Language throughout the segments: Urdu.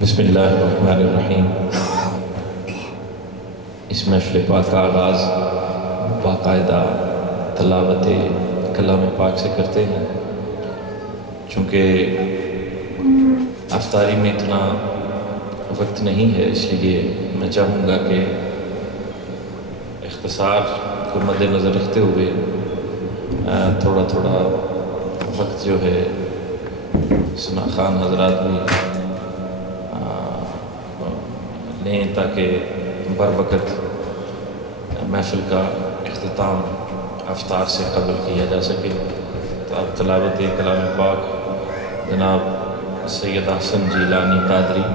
بسم اللہ الرحمن الرحیم۔ اس محفل پاک کا آغاز باقاعدہ تلاوت کلام پاک سے کرتے ہیں۔ چونکہ افطاری میں اتنا وقت نہیں ہے، اس لیے میں چاہوں گا کہ اختصار کو مد نظر رکھتے ہوئے تھوڑا تھوڑا وقت جو ہے ثناء خان حضرات بھی لیں تاکہ بر وقت محفل کا اختتام افطار سے قبل کیا جا سکے۔ تو اب تلاوت کلام پاک جناب سید احسن جیلانی قادری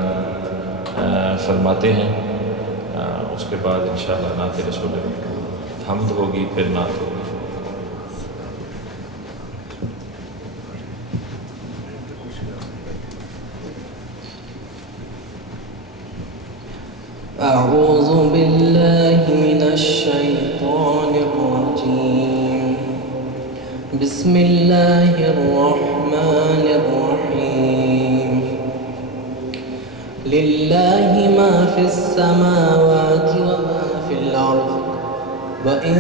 فرماتے ہیں، اس کے بعد انشاءاللہ نعت رسول حمد ہوگی، پھر نعت ہوگی۔ أعوذ بالله من الشيطان الرجيم. بسم الله الرحمن الرحيم. لله ما في السماوات وما في الأرض وإن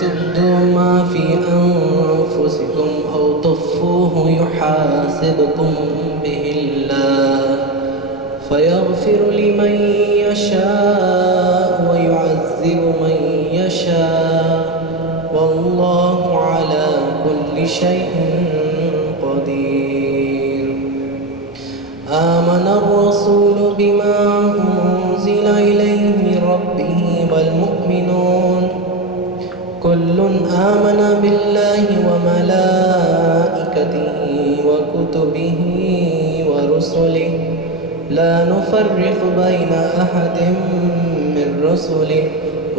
تبدوا ما في أنفسكم أو تخفوه يحاسبكم به الله فيغفر لمن يشاء ويعذب من يشاء والله على كل شيء قدير. آمن الرسول بما أنزل إليه من ربه والمؤمنون كل آمن بالله وملائكته وكتبه ورسله لا نفرق بين أحد من رسله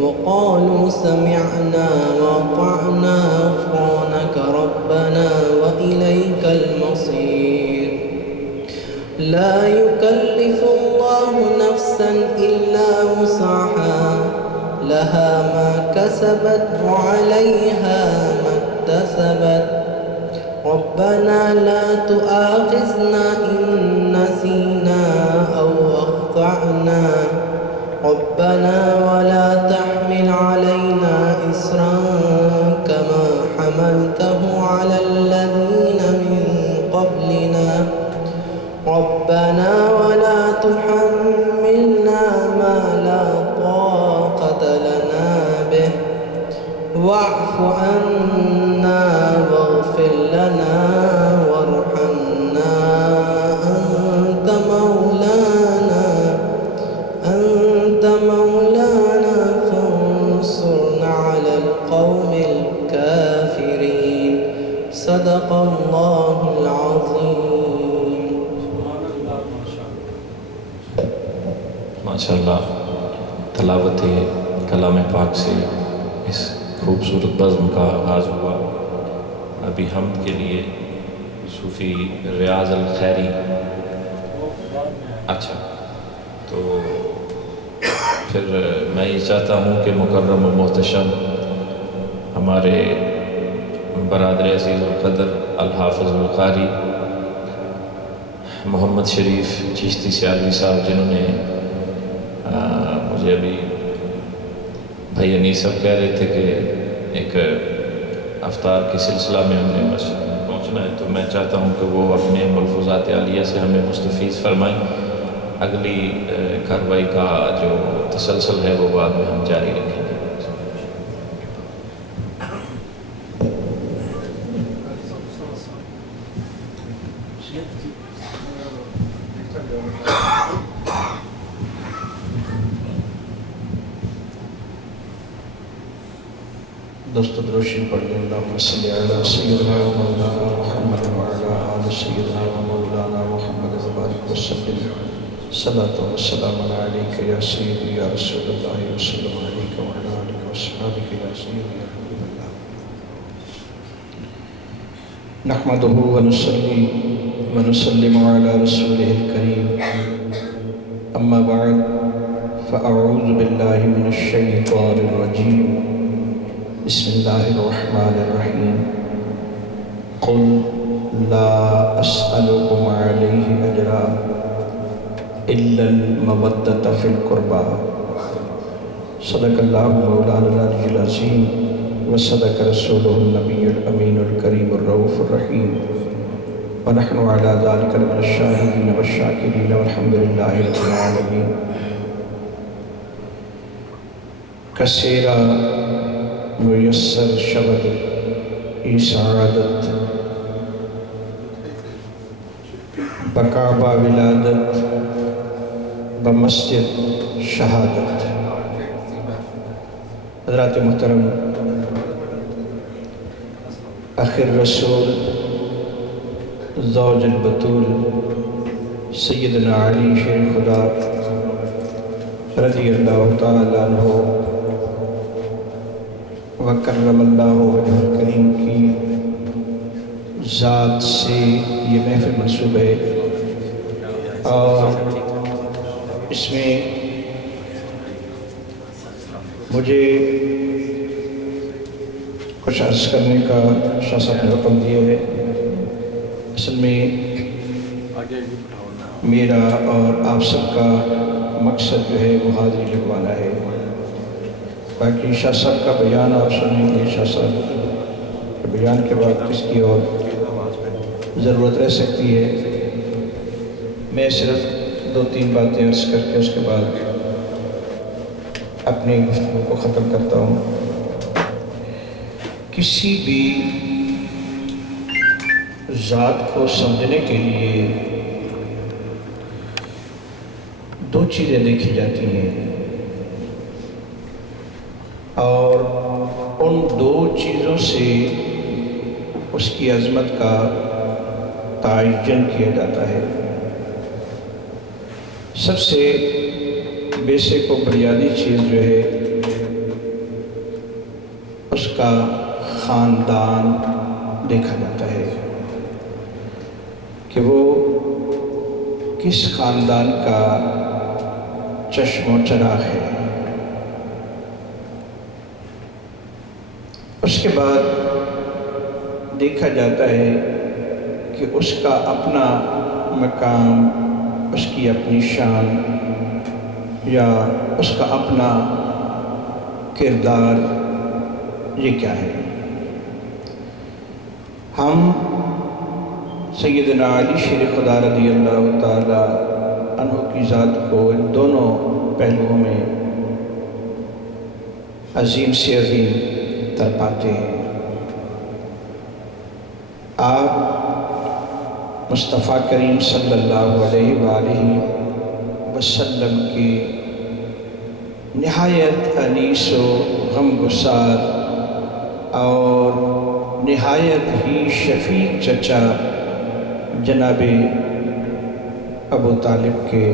وقالوا سمعنا وأطعنا غفرانك ربنا وإليك المصير. لا يكلف الله نفسا إلا وسعها لها ما كسبت وعليها ما اكتسبت ربنا لا تؤاخذنا إن نسينا أو أخطأنا ربنا ولا تحمل علينا إصرا كما حملته على الذين من قبلنا ربنا ولا تحملنا ما لا طاقة لنا به واعف عنا واغفر لنا وارحمنا أنت مولانا فانصرنا على القوم الكافرين. صدق الله العظيم. ماشاءاللہ تلاوت کلام پاک سے اس خوبصورت بزم کا آغاز ہوا۔ ابھی حمد کے لیے صوفی ریاض الخیری، اچھا تو پھر میں یہ چاہتا ہوں کہ مکرم و محتشم ہمارے برادر عزیز القدر الحافظ القاری محمد شریف چشتی سیالوی صاحب، جنہوں نے مجھے ابھی بھائی انیس صاحب کہہ رہے تھے کہ ایک افطار کے سلسلہ میں ہم نے بس پہنچنا ہے، تو میں چاہتا ہوں کہ وہ اپنے ملفوظات عالیہ سے ہمیں مستفیض فرمائیں۔ اگلی کارروائی کا جو تسلسل ہے وہ بعد میں ہم جاری رکھیں گے۔ دست دروشی پڑھ لیں۔ اللہم صلی علی سیدنا و مولانا محمد و علی آل سیدنا و مولانا محمد و بارک وسلم۔ صلاۃ و سلام علیک یا سیدی یا رسول اللہ وسلم علیک و علی آلک و اصحابک یا سیدی یا حبیب اللہ۔ نحمدہ و نصلی و نسلم علی رسولہ الکریم، اما بعد فاعوذ باللہ من الشیطان الرجیم، بسم اللہ الرحمن الرحیم۔ قل لا أسألكم عليه أجرا إلا المودة في القربى صدق الله مولانا العلي العظيم وصدق رسوله النبي الأمين الكريم الرؤوف الرحيم ونحن على ذلك من الشاهدين والشاكرين والحمد لله رب العالمين. کثیرہ میسر شود ای سعادت بکعبہ ولادت بمسجد شہادت. حضرات محترم، آخر رسول زوج البتول سیدنا علی شیر خدا رضی اللہ تعالیٰ عنہ وکرم اللہ وجہ الکریم کی ذات سے یہ محفل منسوب ہے، اور اس میں مجھے کچھ عرض کرنے کا شاہ صاحب نے حکم دیا ہے. اصل میں میرا اور آپ سب کا مقصد جو ہے وہ حاضری لگوانا ہے. باقی شاہ صاحب کا بیان آپ سنیں گے. شاہ صاحب کے بیان کے بعد کس کی اور ضرورت رہ سکتی ہے. میں صرف 2-3 باتیں عرض کر کے اس کے بعد اپنی گفتگو کو ختم کرتا ہوں. کسی بھی ذات کو سمجھنے کے لیے 2 چیزیں دیکھی جاتی ہیں، اور ان 2 چیزوں سے اس کی عظمت کا تعین کیا جاتا ہے. سب سے بیسک و بنیادی چیز جو ہے اس کا خاندان دیکھا جاتا ہے کہ وہ کس خاندان کا چشم و چراغ ہے. اس کے بعد دیکھا جاتا ہے کہ اس کا اپنا مقام، اس کی اپنی شان، یا اس کا اپنا کردار یہ کیا ہے. ہم سیدنا علی شیر خدا رضی اللہ تعالی عنہ کی ذات کو ان دونوں پہلوؤں میں عظیم سے عظیم تر پاتے ہیں. آپ مصطفیٰ کریم صلی اللہ علیہ وآلہ وسلم کی نہایت انیس و غم گسار اور نہایت ہی شفیق چچا جناب ابو طالب کے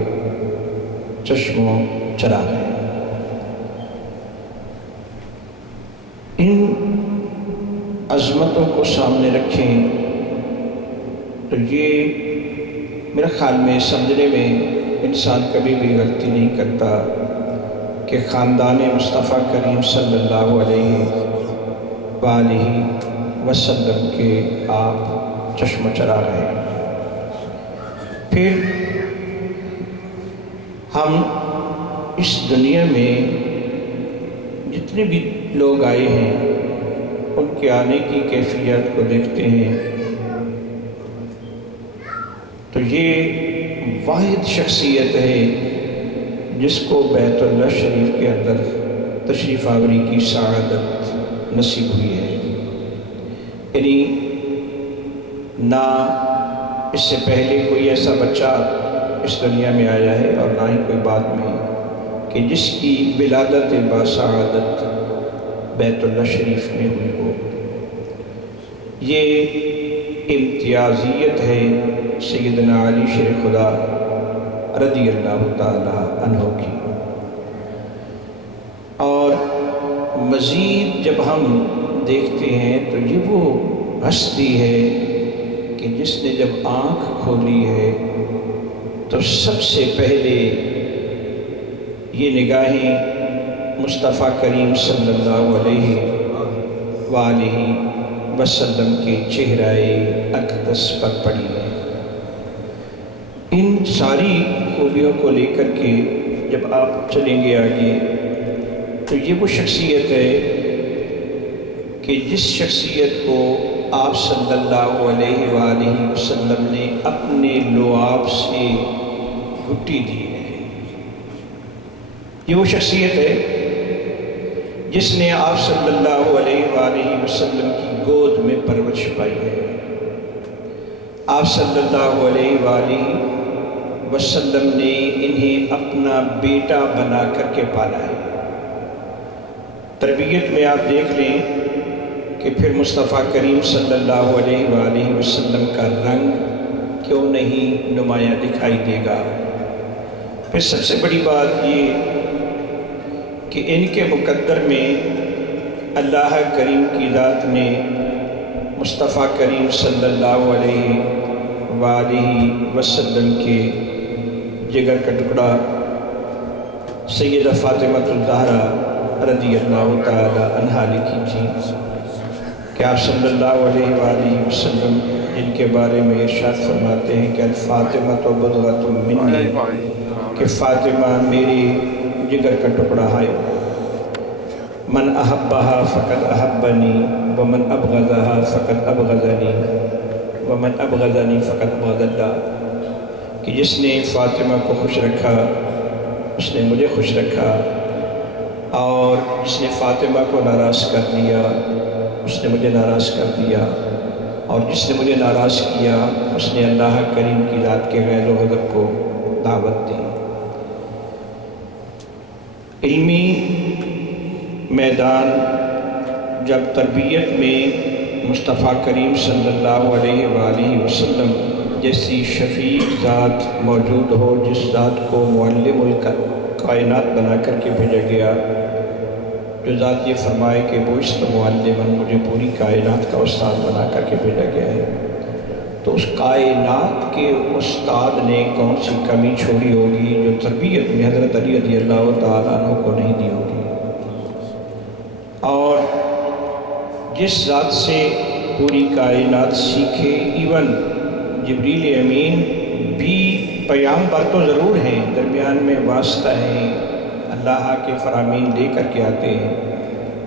چشم و چراغ ہیں. ان عظمتوں کو سامنے رکھیں تو یہ میرے خیال میں سمجھنے میں انسان کبھی بھی غلطی نہیں کرتا کہ خاندان مصطفیٰ کریم صلی اللہ علیہ وآلہ وسلم کے آپ چشم و چراغ ہیں. پھر ہم اس دنیا میں جتنے بھی لوگ آئے ہیں ان کے آنے کی کیفیت کو دیکھتے ہیں تو یہ واحد شخصیت ہے جس کو بیت اللہ شریف کے اندر تشریف آوری کی سعادت نصیب ہوئی ہے. یعنی نہ اس سے پہلے کوئی ایسا بچہ اس دنیا میں آیا ہے اور نہ ہی کوئی بعد میں کہ جس کی ولادت باسعادت بیت اللہ شریف میں ہوئی ہو. یہ امتیازیت ہے سیدنا علی شیر خدا رضی اللہ تعالی عنہ کی. اور مزید جب ہم دیکھتے ہیں تو یہ وہ ہستی ہے کہ جس نے جب آنکھ کھولی ہے تو سب سے پہلے یہ نگاہیں مصطفیٰ کریم صلی اللہ علیہ وآلہ وسلم کے چہرہ اقدس پر پڑی ہے. ان ساری خوبیوں کو لے کر کے جب آپ چلیں گے آگے تو یہ وہ شخصیت ہے کہ جس شخصیت کو آپ صلی اللہ علیہ وآلہ وسلم نے اپنے لعاب سے گھٹی دی ہے۔ یہ وہ شخصیت ہے جس نے آپ صلی اللہ علیہ وآلہ وسلم کی گود میں پرورش پائی ہے۔ آپ صلی اللہ علیہ وآلہ وسلم نے انہیں اپنا بیٹا بنا کر کے پالا ہے۔ تربیت میں آپ دیکھ لیں کہ پھر مصطفیٰ کریم صلی اللہ علیہ وآلہ وسلم کا رنگ کیوں نہیں نمایاں دکھائی دے گا۔ پھر سب سے بڑی بات یہ کہ ان کے مقدر میں اللہ کریم کی ذات نے مصطفیٰ کریم صلی اللہ علیہ وآلہ وسلم کے جگر کا ٹکڑا سیدہ فاطمہ الزہرا رضی اللہ تعالی عنہا لکھی تھی کہ آپ صلی اللہ علیہ وآلہ وسلم جن کے بارے میں ارشاد فرماتے ہیں کہ الفاطمہ تو بضعۃ منی، کہ فاطمہ میری جگر کا ٹکڑا ہے۔ من احبہا فقد احبنی ومن ابغضہا فقد ابغضنی ومن ابغضنی فقد ابغض اللہ، کہ جس نے فاطمہ کو خوش رکھا اس نے مجھے خوش رکھا، اور جس نے فاطمہ کو ناراض کر دیا اس نے مجھے ناراض کر دیا، اور جس نے مجھے ناراض کیا اس نے اللہ کریم کی ذات کے غیظ و غضب کو دعوت دی۔ علمی میدان جب تربیت میں مصطفیٰ کریم صلی اللہ علیہ وآلہ وسلم جیسی شفیع ذات موجود ہو، جس ذات کو معلم الکائنات بنا کر کے بھیجا گیا، جو ذات یہ فرمائے کہ بعثت معلما، مجھے پوری کائنات کا استاد بنا کر کے بھیجا گیا ہے، تو اس کائنات کے استاد نے کون سی کمی چھوڑی ہوگی جو تربیت میں حضرت علی رضی اللہ تعالیٰ عنہ کو نہیں دی ہوگی۔ اور جس ذات سے پوری کائنات سیکھے، ایون جبریل امین بھی پیغمبر تو ضرور ہیں، درمیان میں واسطہ ہیں، اللہ کے فرامین لے کر کے آتے ہیں،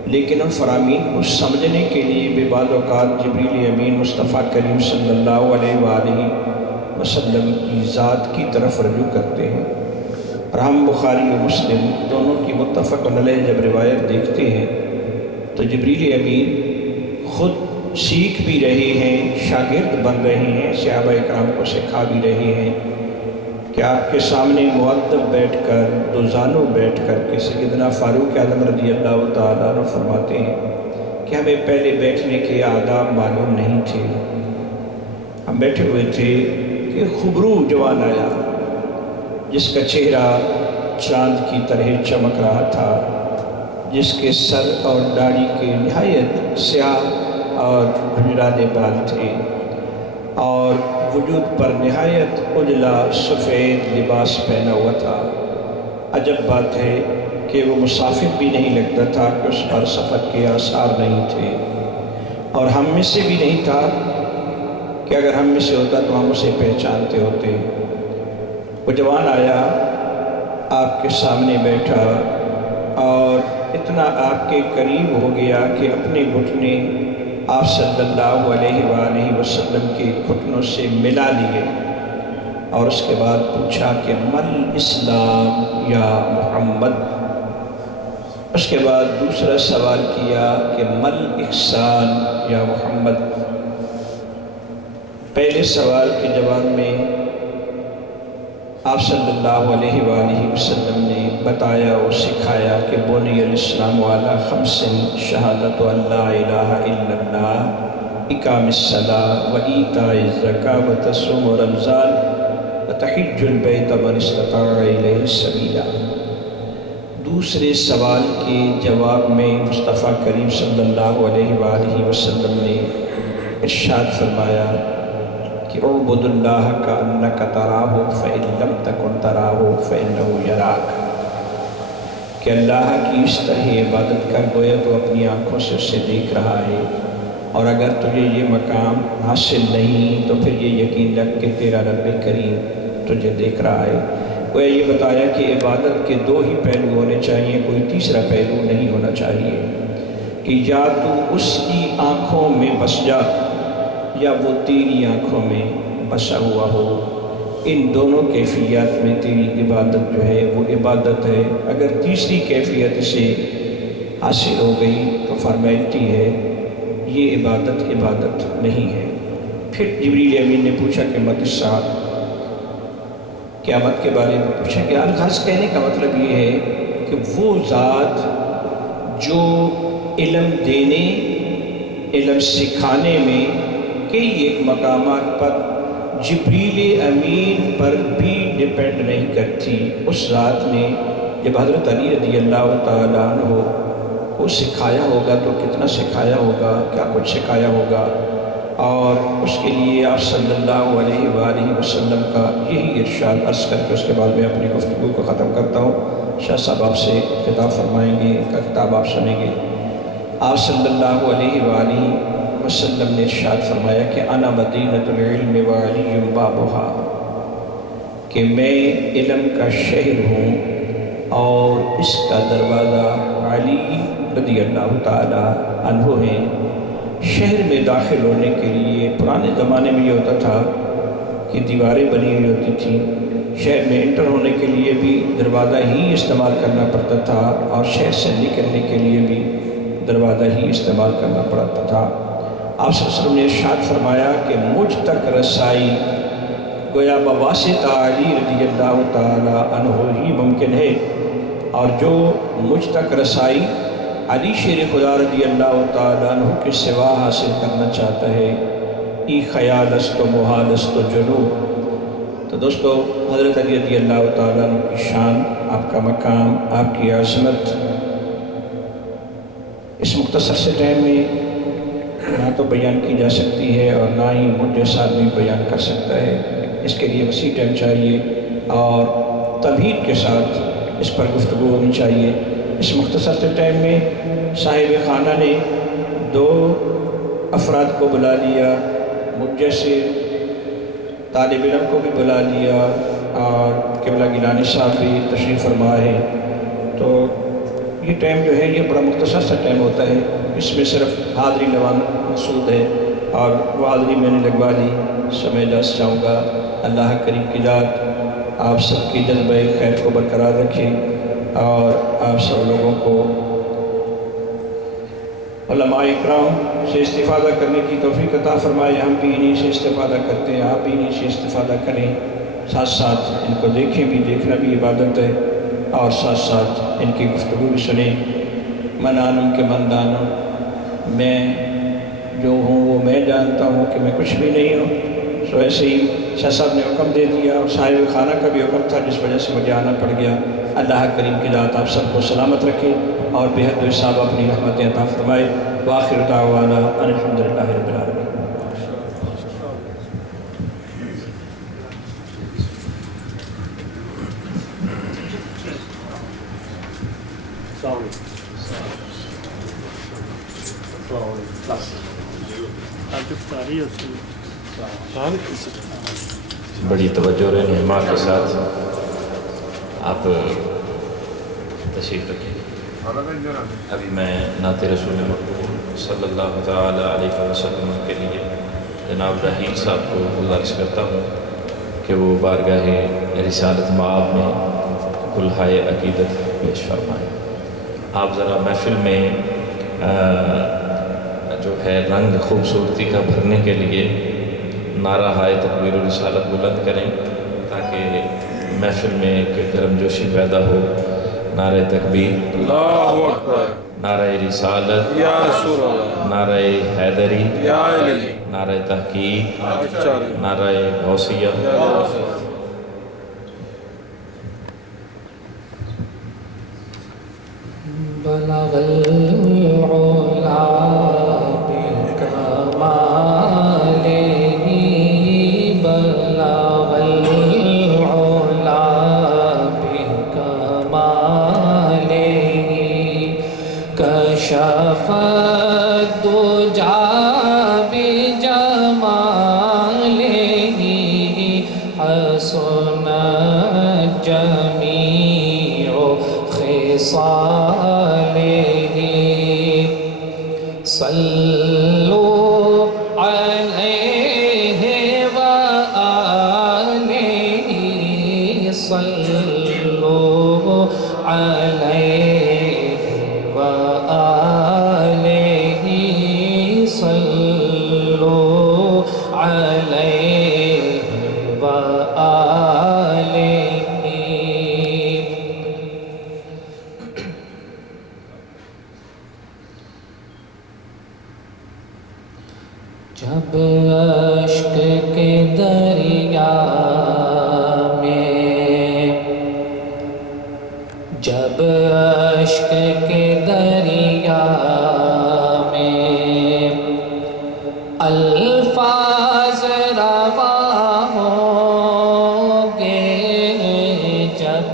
لیکن ان فرامین کو سمجھنے کے لیے بھی بعض اوقات جبریل امین مصطفیٰ کریم صلی اللہ علیہ وآلہ وسلم کی ذات کی طرف رجوع کرتے ہیں۔ اور ہم بخاری و مسلم دونوں کی متفق علیہ جب روایت دیکھتے ہیں تو جبریل امین خود سیکھ بھی رہے ہیں، شاگرد بن رہے ہیں، صحابہ اکرام کو سکھا بھی رہے ہیں، کہ آپ کے سامنے مؤدب بیٹھ کر، دو زانو بیٹھ کر کے سیدنا فاروق اعظم رضی اللہ تعالیٰ عنہ فرماتے ہیں کہ ہمیں پہلے بیٹھنے کے آداب معلوم نہیں تھے، ہم بیٹھے ہوئے تھے کہ خبرو جوان آیا جس کا چہرہ چاند کی طرح چمک رہا تھا، جس کے سر اور داڑھی کے نہایت سیاہ اور گھنگرالے بال تھے، اور وجود پر نہایت اجلا سفید لباس پہنا ہوا تھا۔ عجب بات ہے کہ وہ مسافر بھی نہیں لگتا تھا، کہ اس پر سفر کے آثار نہیں تھے، اور ہم میں سے بھی نہیں تھا کہ اگر ہم میں سے ہوتا تو ہم اسے پہچانتے ہوتے۔ وہ جوان آیا، آپ کے سامنے بیٹھا، اور اتنا آپ کے قریب ہو گیا کہ اپنے گھٹنے آپ صلی اللہ علیہ وآلہ وسلم کے گھٹنوں سے ملا لیے، اور اس کے بعد پوچھا کہ مل اسلام یا محمد۔ اس کے بعد دوسرا سوال کیا کہ مل احسان یا محمد۔ پہلے سوال کے جواب میں آپ صلی اللہ علیہ وآلہ وسلم نے بتایا اور سکھایا کہ بنی الاسلام علی خمس، شہادت ان لا الہ الا اللہ، اقام الصلاۃ و ایتاء الزکاۃ و تصوم رمضان و تحج البیت من استطاع الیہ سبیلا۔ دوسرے سوال کے جواب میں مصطفیٰ کریم صلی اللہ علیہ وآلہ وسلم نے ارشاد فرمایا کہ اعبد اللہ کأنک تراہ فإن لم تکن تراہ فإنہ یراک، کہ اللہ کی اس طرح عبادت کر گویا تو اپنی آنکھوں سے اسے دیکھ رہا ہے، اور اگر تجھے یہ مقام حاصل نہیں تو پھر یہ یقین رکھ کہ تیرا رب کریم تجھے دیکھ رہا ہے۔ وہ یہ بتایا کہ عبادت کے دو ہی پہلو ہونے چاہیے، کوئی تیسرا پہلو نہیں ہونا چاہیے، کہ یا تو اس کی آنکھوں میں بس جا یا وہ تیری آنکھوں میں بسا ہوا ہو۔ ان دونوں کیفیات میں تیری عبادت جو ہے وہ عبادت ہے۔ اگر تیسری کیفیت سے حاصل ہو گئی تو فارمیلٹی ہے، یہ عبادت نہیں ہے۔ پھر جبریل امین نے پوچھا کہ مت الساعۃ، قیامت کے بارے میں پوچھا کہ الغرض کہنے کا مطلب یہ ہے کہ وہ ذات جو علم دینے، علم سکھانے میں کئی ایک مقامات پر جبریل امین پر بھی ڈیپینڈ نہیں کرتی، اس ذات نے جب حضرت علی رضی اللہ تعالیٰ عنہ کو سکھایا ہوگا تو کتنا سکھایا ہوگا، کیا کچھ سکھایا ہوگا، اور اس کے لیے آپ صلی اللہ علیہ وآلہ وسلم کا یہی ارشاد عرض کر کے اس کے بعد میں اپنی گفتگو کو ختم کرتا ہوں۔ شاہ صاحب آپ سے خطاب فرمائیں گے، ان کا خطاب آپ سنیں گے۔ آپ صلی اللہ علیہ وآلہ وسلم نے ارشاد فرمایا کہ انا مدینۃ العلم وعلی بابھا، کہ میں علم کا شہر ہوں اور اس کا دروازہ علی رضی اللہ تعالی عنہ ہیں۔ شہر میں داخل ہونے کے لیے پرانے زمانے میں یہ ہوتا تھا کہ دیواریں بنی ہوئی ہوتی تھیں، شہر میں انٹر ہونے کے لیے بھی دروازہ ہی استعمال کرنا پڑتا تھا اور شہر سے نکلنے کے لیے بھی دروازہ ہی استعمال کرنا پڑتا تھا۔ آپ صلی اللہ علیہ وسلم نے ارشاد فرمایا کہ مجھ تک رسائی گویا بواسطہ علی رضی اللہ تعالی عنہ ہی ممکن ہے، اور جو مجھ تک رسائی علی شیر خدا رضی اللہ تعالیٰ عنہ کے سوا حاصل کرنا چاہتا ہے، ای خیال است و محال است و جنوب۔ تو دوستو، حضرت علی رضی اللہ تعالیٰ عنہ کی شان، آپ کا مقام، آپ کی عظمت اس مختصر سے ٹائم میں نہ تو بیان کی جا سکتی ہے اور نہ ہی مجھ جیسا آدمی بیان کر سکتا ہے۔ اس کے لیے وسیع ٹائم چاہیے اور تمہید کے ساتھ اس پر گفتگو ہونی چاہیے۔ اس مختصر سے ٹائم میں صاحب خانہ نے دو افراد کو بلا لیا، مجھ جیسے طالب علم کو بھی بلا لیا، اور قبلہ گیلانی صاحب بھی تشریف فرما ہے۔ تو یہ ٹائم جو ہے یہ بڑا مختصر سا ٹائم ہوتا ہے، اس میں صرف حاضری لگوانا مقصود ہے، اور وہ حاضری میں نے لگوا لی۔ سمے اجازت چاہوں گا، اللہ کریم کی ذات آپ سب کی جذبہ خیر کو برقرار رکھے اور آپ سب لوگوں کو علماء اکرام سے استفادہ کرنے کی توفیق عطا فرمائے۔ ہم بھی انہی سے استفادہ کرتے ہیں، آپ بھی انہی سے استفادہ کریں، ساتھ ساتھ ان کو دیکھیں بھی، دیکھنا بھی عبادت ہے، اور ساتھ ساتھ ان کی گفتگو بھی سنیں۔ من آنم کے من دانم، میں جو ہوں وہ میں جانتا ہوں کہ میں کچھ بھی نہیں ہوں۔ سو ایسے ہی شاہ صاحب نے حکم دے دیا، اور صاحب خانہ کا بھی حکم تھا جس وجہ سے مجھے آنا پڑ گیا۔ اللہ کریم کی ذات آپ سب کو سلامت رکھے اور بہت و حساب اپنی رحمتیں عطا فرمائے۔ وآخر دعوانا ان الحمدللہ رب العالمین۔ بڑی توجہ اور اہتمام کے ساتھ آپ تشریف رکھیں۔ ابھی میں نعت رسول مقبول صلی اللہ تعالی علیہ وسلم کے لیے جناب رحیم صاحب کو گزارش کرتا ہوں کہ وہ بارگاہ رسالت مآب میں کلہائے عقیدت پیش فرمائیں۔ آپ ذرا محفل میں جو ہے رنگ خوبصورتی کا بھرنے کے لیے نعرہ ہائے تکبیر و رسالت بلند کریں تاکہ محفل میں ایک گرم جوشی پیدا ہو۔ نعرہ تکبیر، اللہ اکبر، نعرہ رسالت، یا رسول اللہ، نعرہ حیدری، یا علی، نعرہ تحقیق، اچھا، نعرہ غوثیہ۔ بلغ العلا بکمالہ، بلغ العلا بکمالہ، کشف الدجی بجمالہ، حسن جميع خصاله صلوا عليه وآله صلوا عليه وآله صلوا عليه وآله جب اشک کے دریا میں جب اشک کے دریا میں الفاظ رواں ہوں گے جب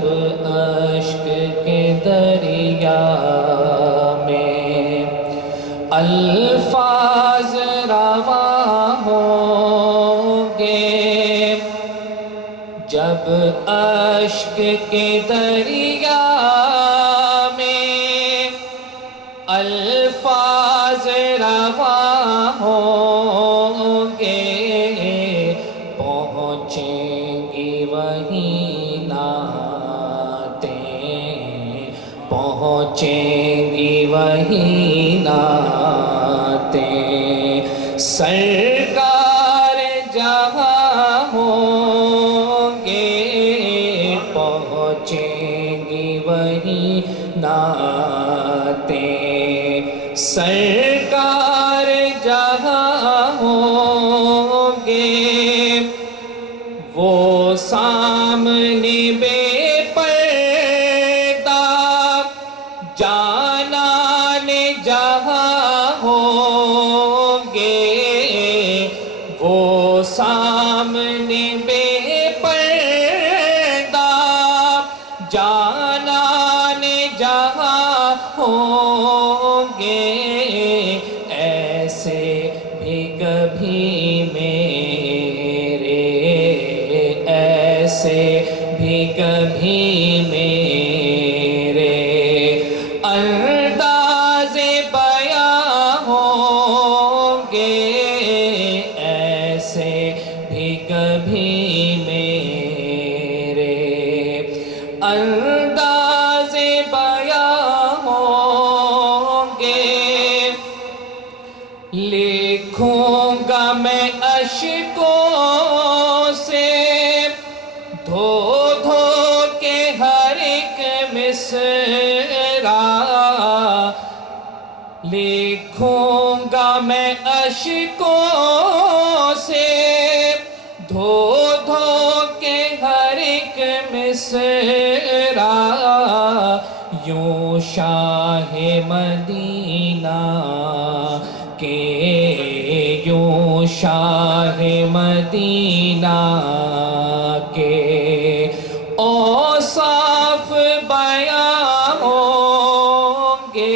اشک کے دریا میں الفاظ رواں ہوں گے جب اشک کے دریا میں الفاظ رواں ہوں گے پہنچیں گی وہیں نعتیں پہنچیں گی وہیں نعتیں سرکار جہاں ہوں گے پہنچیں گی وہیں نعتیں سرکار جہاں ہوں گے وہ سامنے بے پردہ جانان جہاں ہوں گے وہ سامنے بے پردہ جانان جہاں ہوں گے ایسے بھی کبھی میرے ایسے بھی کبھی میرے انداز بیاں ہوں گے ایسے بھی کبھی میرے انداز بیاں ہوں گے لکھوں گا میں اشکوں سے دھو دھو کے ہر ایک مصرع لکھوں گا میں اشکوں سے دھو دھو کے ہر ایک مصرع یوں شاہ مدینہ کے یوں شاہ مدینہ کے اوصاف بیاں ہوں گے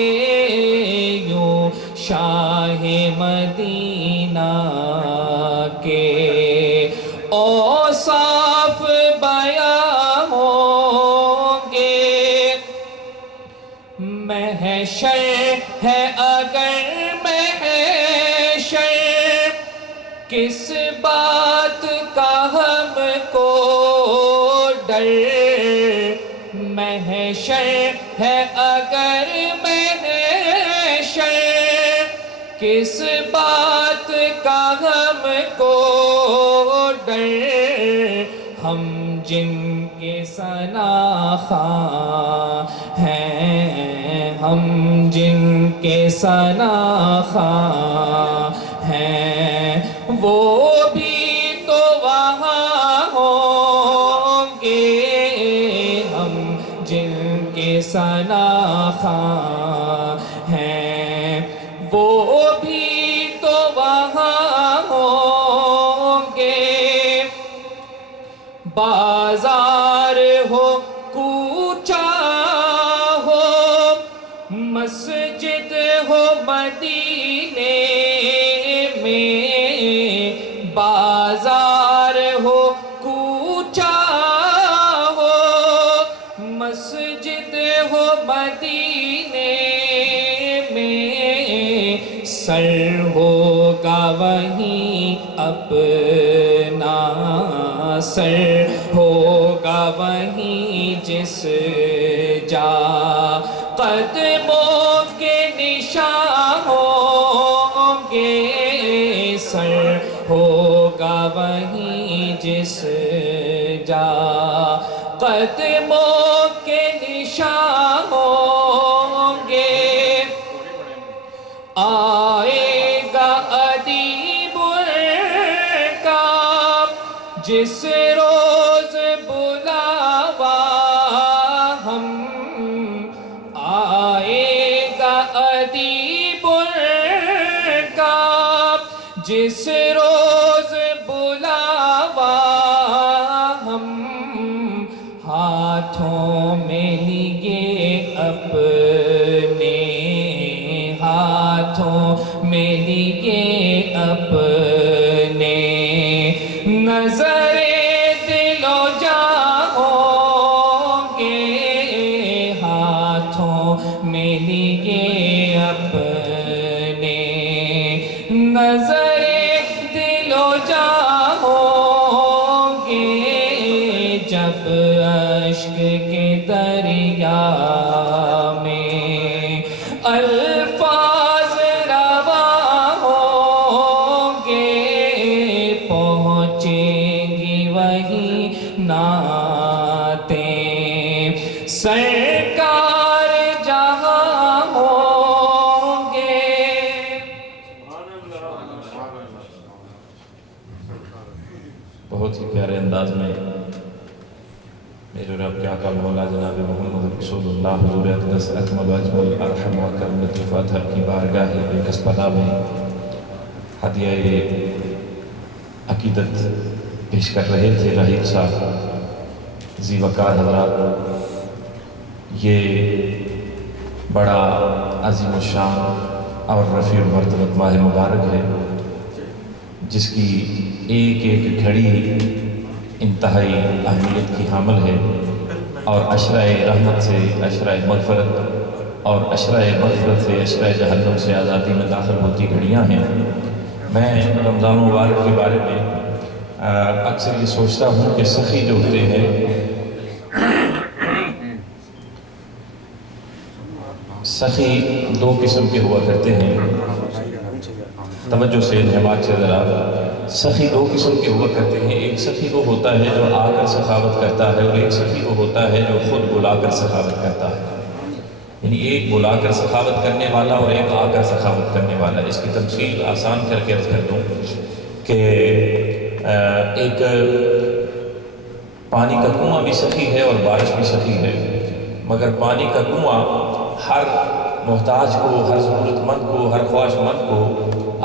یوں شاہ مدینہ کے اوصاف بیاں ہوں گے محشر ہے اگر محشر کس بات کا ہم کو ڈر محشر ہے اگر محشر کس بات کا ہم کو ڈر ہم جن کے ثناخواں ہیں ہم جن کے ثناخواں ہیں وہ بھی تو وہاں ہوں گے ہم جن کے ثناخواں ہیں وہ بھی تو وہاں ہوں گے بازار ہو کوچہ ہو مسجد ہو مدینے میں بازار ہو کوچہ ہو مسجد ہو مدینے میں، سر ہوگا وہیں اپنا، سر ہوگا وہیں جس جا، قدموں کے نشان ہوں گے، سر ہوگا وہیں جس جا، قدموں کے نشان ہوں گے، آئے گا ادیب کا جس روز بلاوا ہم، آئے گا ادیب کا جس روز بلاوا ہم، ہاتھوں میں لیے اپنے، ہاتھوں میں لیے اپنے، نظر دل و جاں ہوں گے، ہاتھوں میں لیے اپنے، نظر دل و جاں ہوں گے، جب اشک کے دریا میں الفاظ رواں ہوں گے، پہنچیں گی وہیں نعتیں، سرکار جہاں ہوں گے۔ بہت ہی پیارے انداز میں میرے رب کے آقا مولا جناب محمد رسول اللہ حضور اقدس اکمل و اجمل ارحم و اکرم لطیف اطہر کی بارگاہ بے کسبہ میں ہدیہ عقیدت پیش کر رہے تھے رحیل صاحب ذی وقار حضرات۔ یہ بڑا عظیم الشان اور رفیع المرتبت ماہ مبارک ہے، جس کی ایک ایک گھڑی انتہائی اہمیت کی حامل ہے، اور عشرہ رحمت سے عشرہ مغفرت اور عشرہ مغفرت سے عشرہ جہنم سے آزادی میں داخل ہوتی گھڑیاں ہیں۔ میں رمضان مبارک کے بارے میں اکثر یہ سوچتا ہوں کہ سخی جو ہوتے ہیں، سخی دو قسم کے ہوا کرتے ہیں، توجہ سے انحبات سے ذرا، سخی دو قسم کے ہوا کرتے ہیں۔ ایک سخی وہ ہوتا ہے جو آ کر سخاوت کرتا ہے، اور ایک سخی وہ ہوتا ہے جو خود بلا کر سخاوت کرتا ہے۔ یعنی ایک بلا کر سخاوت کرنے والا اور ایک آ کر سخاوت کرنے والا۔ اس کی تفصیل آسان کر کے عرض کر دوں کہ ایک پانی کا کنواں بھی سخی ہے اور بارش بھی سخی ہے، مگر پانی کا کنواں ہر محتاج کو، ہر ضرورت مند کو، ہر خواہش مند کو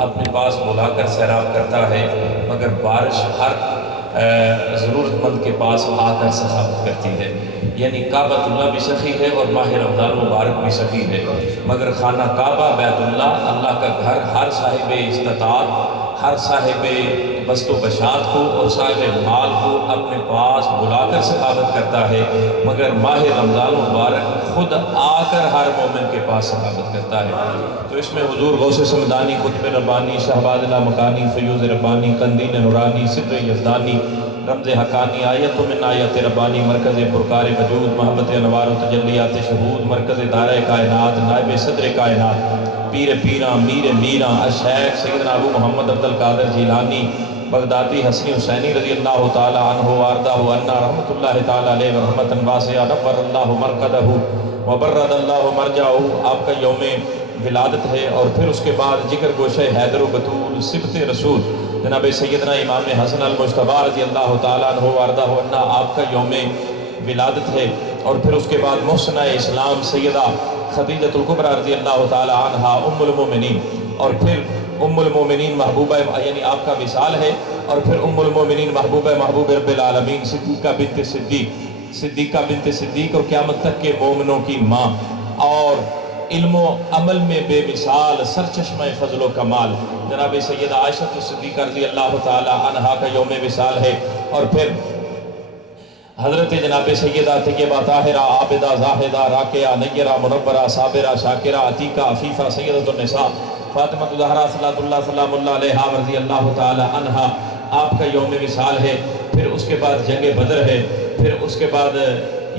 اپنے پاس بلا کر سیراب کرتا ہے، مگر بارش ہر ضرورت مند کے پاس آ کر سخاوت کرتی ہے۔ یعنی کعبۃ اللہ بھی سخی ہے اور ماہ رمضان مبارک بھی سخی ہے، مگر خانہ کعبہ بیت اللہ، اللہ کا گھر، ہر صاحب استطاعت، ہر صاحب بسط و بشات کو اور صاحب مال کو اپنے پاس بلا کر سخاوت کرتا ہے، مگر ماہ رمضان مبارک خود آ کر ہر مومن کے پاس سخاوت کرتا ہے۔ تو اس میں حضور غوث سمدانی، قطب ربانی، شہباز لامکانی، فیوز ربانی، قندیل نورانی، صدر یزدانی، رمز حقانی، آیت من آیت ربانی، مرکز پرکار وجود، محبت انوار و تجلیات شہود، مرکز دائرہ کائنات، نائب صدر کائنات، پیر پیراں، میر میراں، الشیخ سیدنا ابو محمد عبد القادر جیلانی بغدادی حسنی حسینی رضی اللہ تعالی عنہ وارضہ عنا رحمت اللہ تعالی علیہ ورحمۃ واسعہ، نور اللہ مرقدہ وبرد اللہ مرجعہ۔ آپ کا یوم ولادت ہے، اور پھر اس کے بعد جگر گوشہ حیدر و بطول صبت رسول جناب سیدنا امام حسن المجتبی رضی اللہ تعالیٰ عنہ وارضہ عنا آپ کا یوم ولادت ہے، اور پھر اس کے بعد محسنہ اسلام سیدہ خدیجۃ الکبریٰ رضی اللہ تعالیٰ عنہ ام المومنین، اور پھر ام المومنین محبوبہ، یعنی آپ کا وصال ہے، اور پھر ام المومنین محبوبہ محبوب رب العالمین صدیقہ بنت صدیق، صدیقہ بنت صدیق، اور قیامت تک کے مومنوں کی ماں، اور علم و عمل میں بے مثال سرچشمہ فضل و کمال جناب سیدہ عائشہ صدیقہ رضی اللہ تعالی عنہا کا یوم وصال ہے، اور پھر حضرت جناب سیدہ طیبہ طاہرہ عابدہ زاہدہ راکعہ نیرہ منورہ صابرہ شاکرہ عتیقہ عفیفہ سیدۃ النساء فاطمہ الزہرا صلی اللہ علیہ رضی اللہ تعالی عنہا آپ کا یوم وصال ہے. پھر اس کے بعد جنگ بدر ہے. پھر اس کے بعد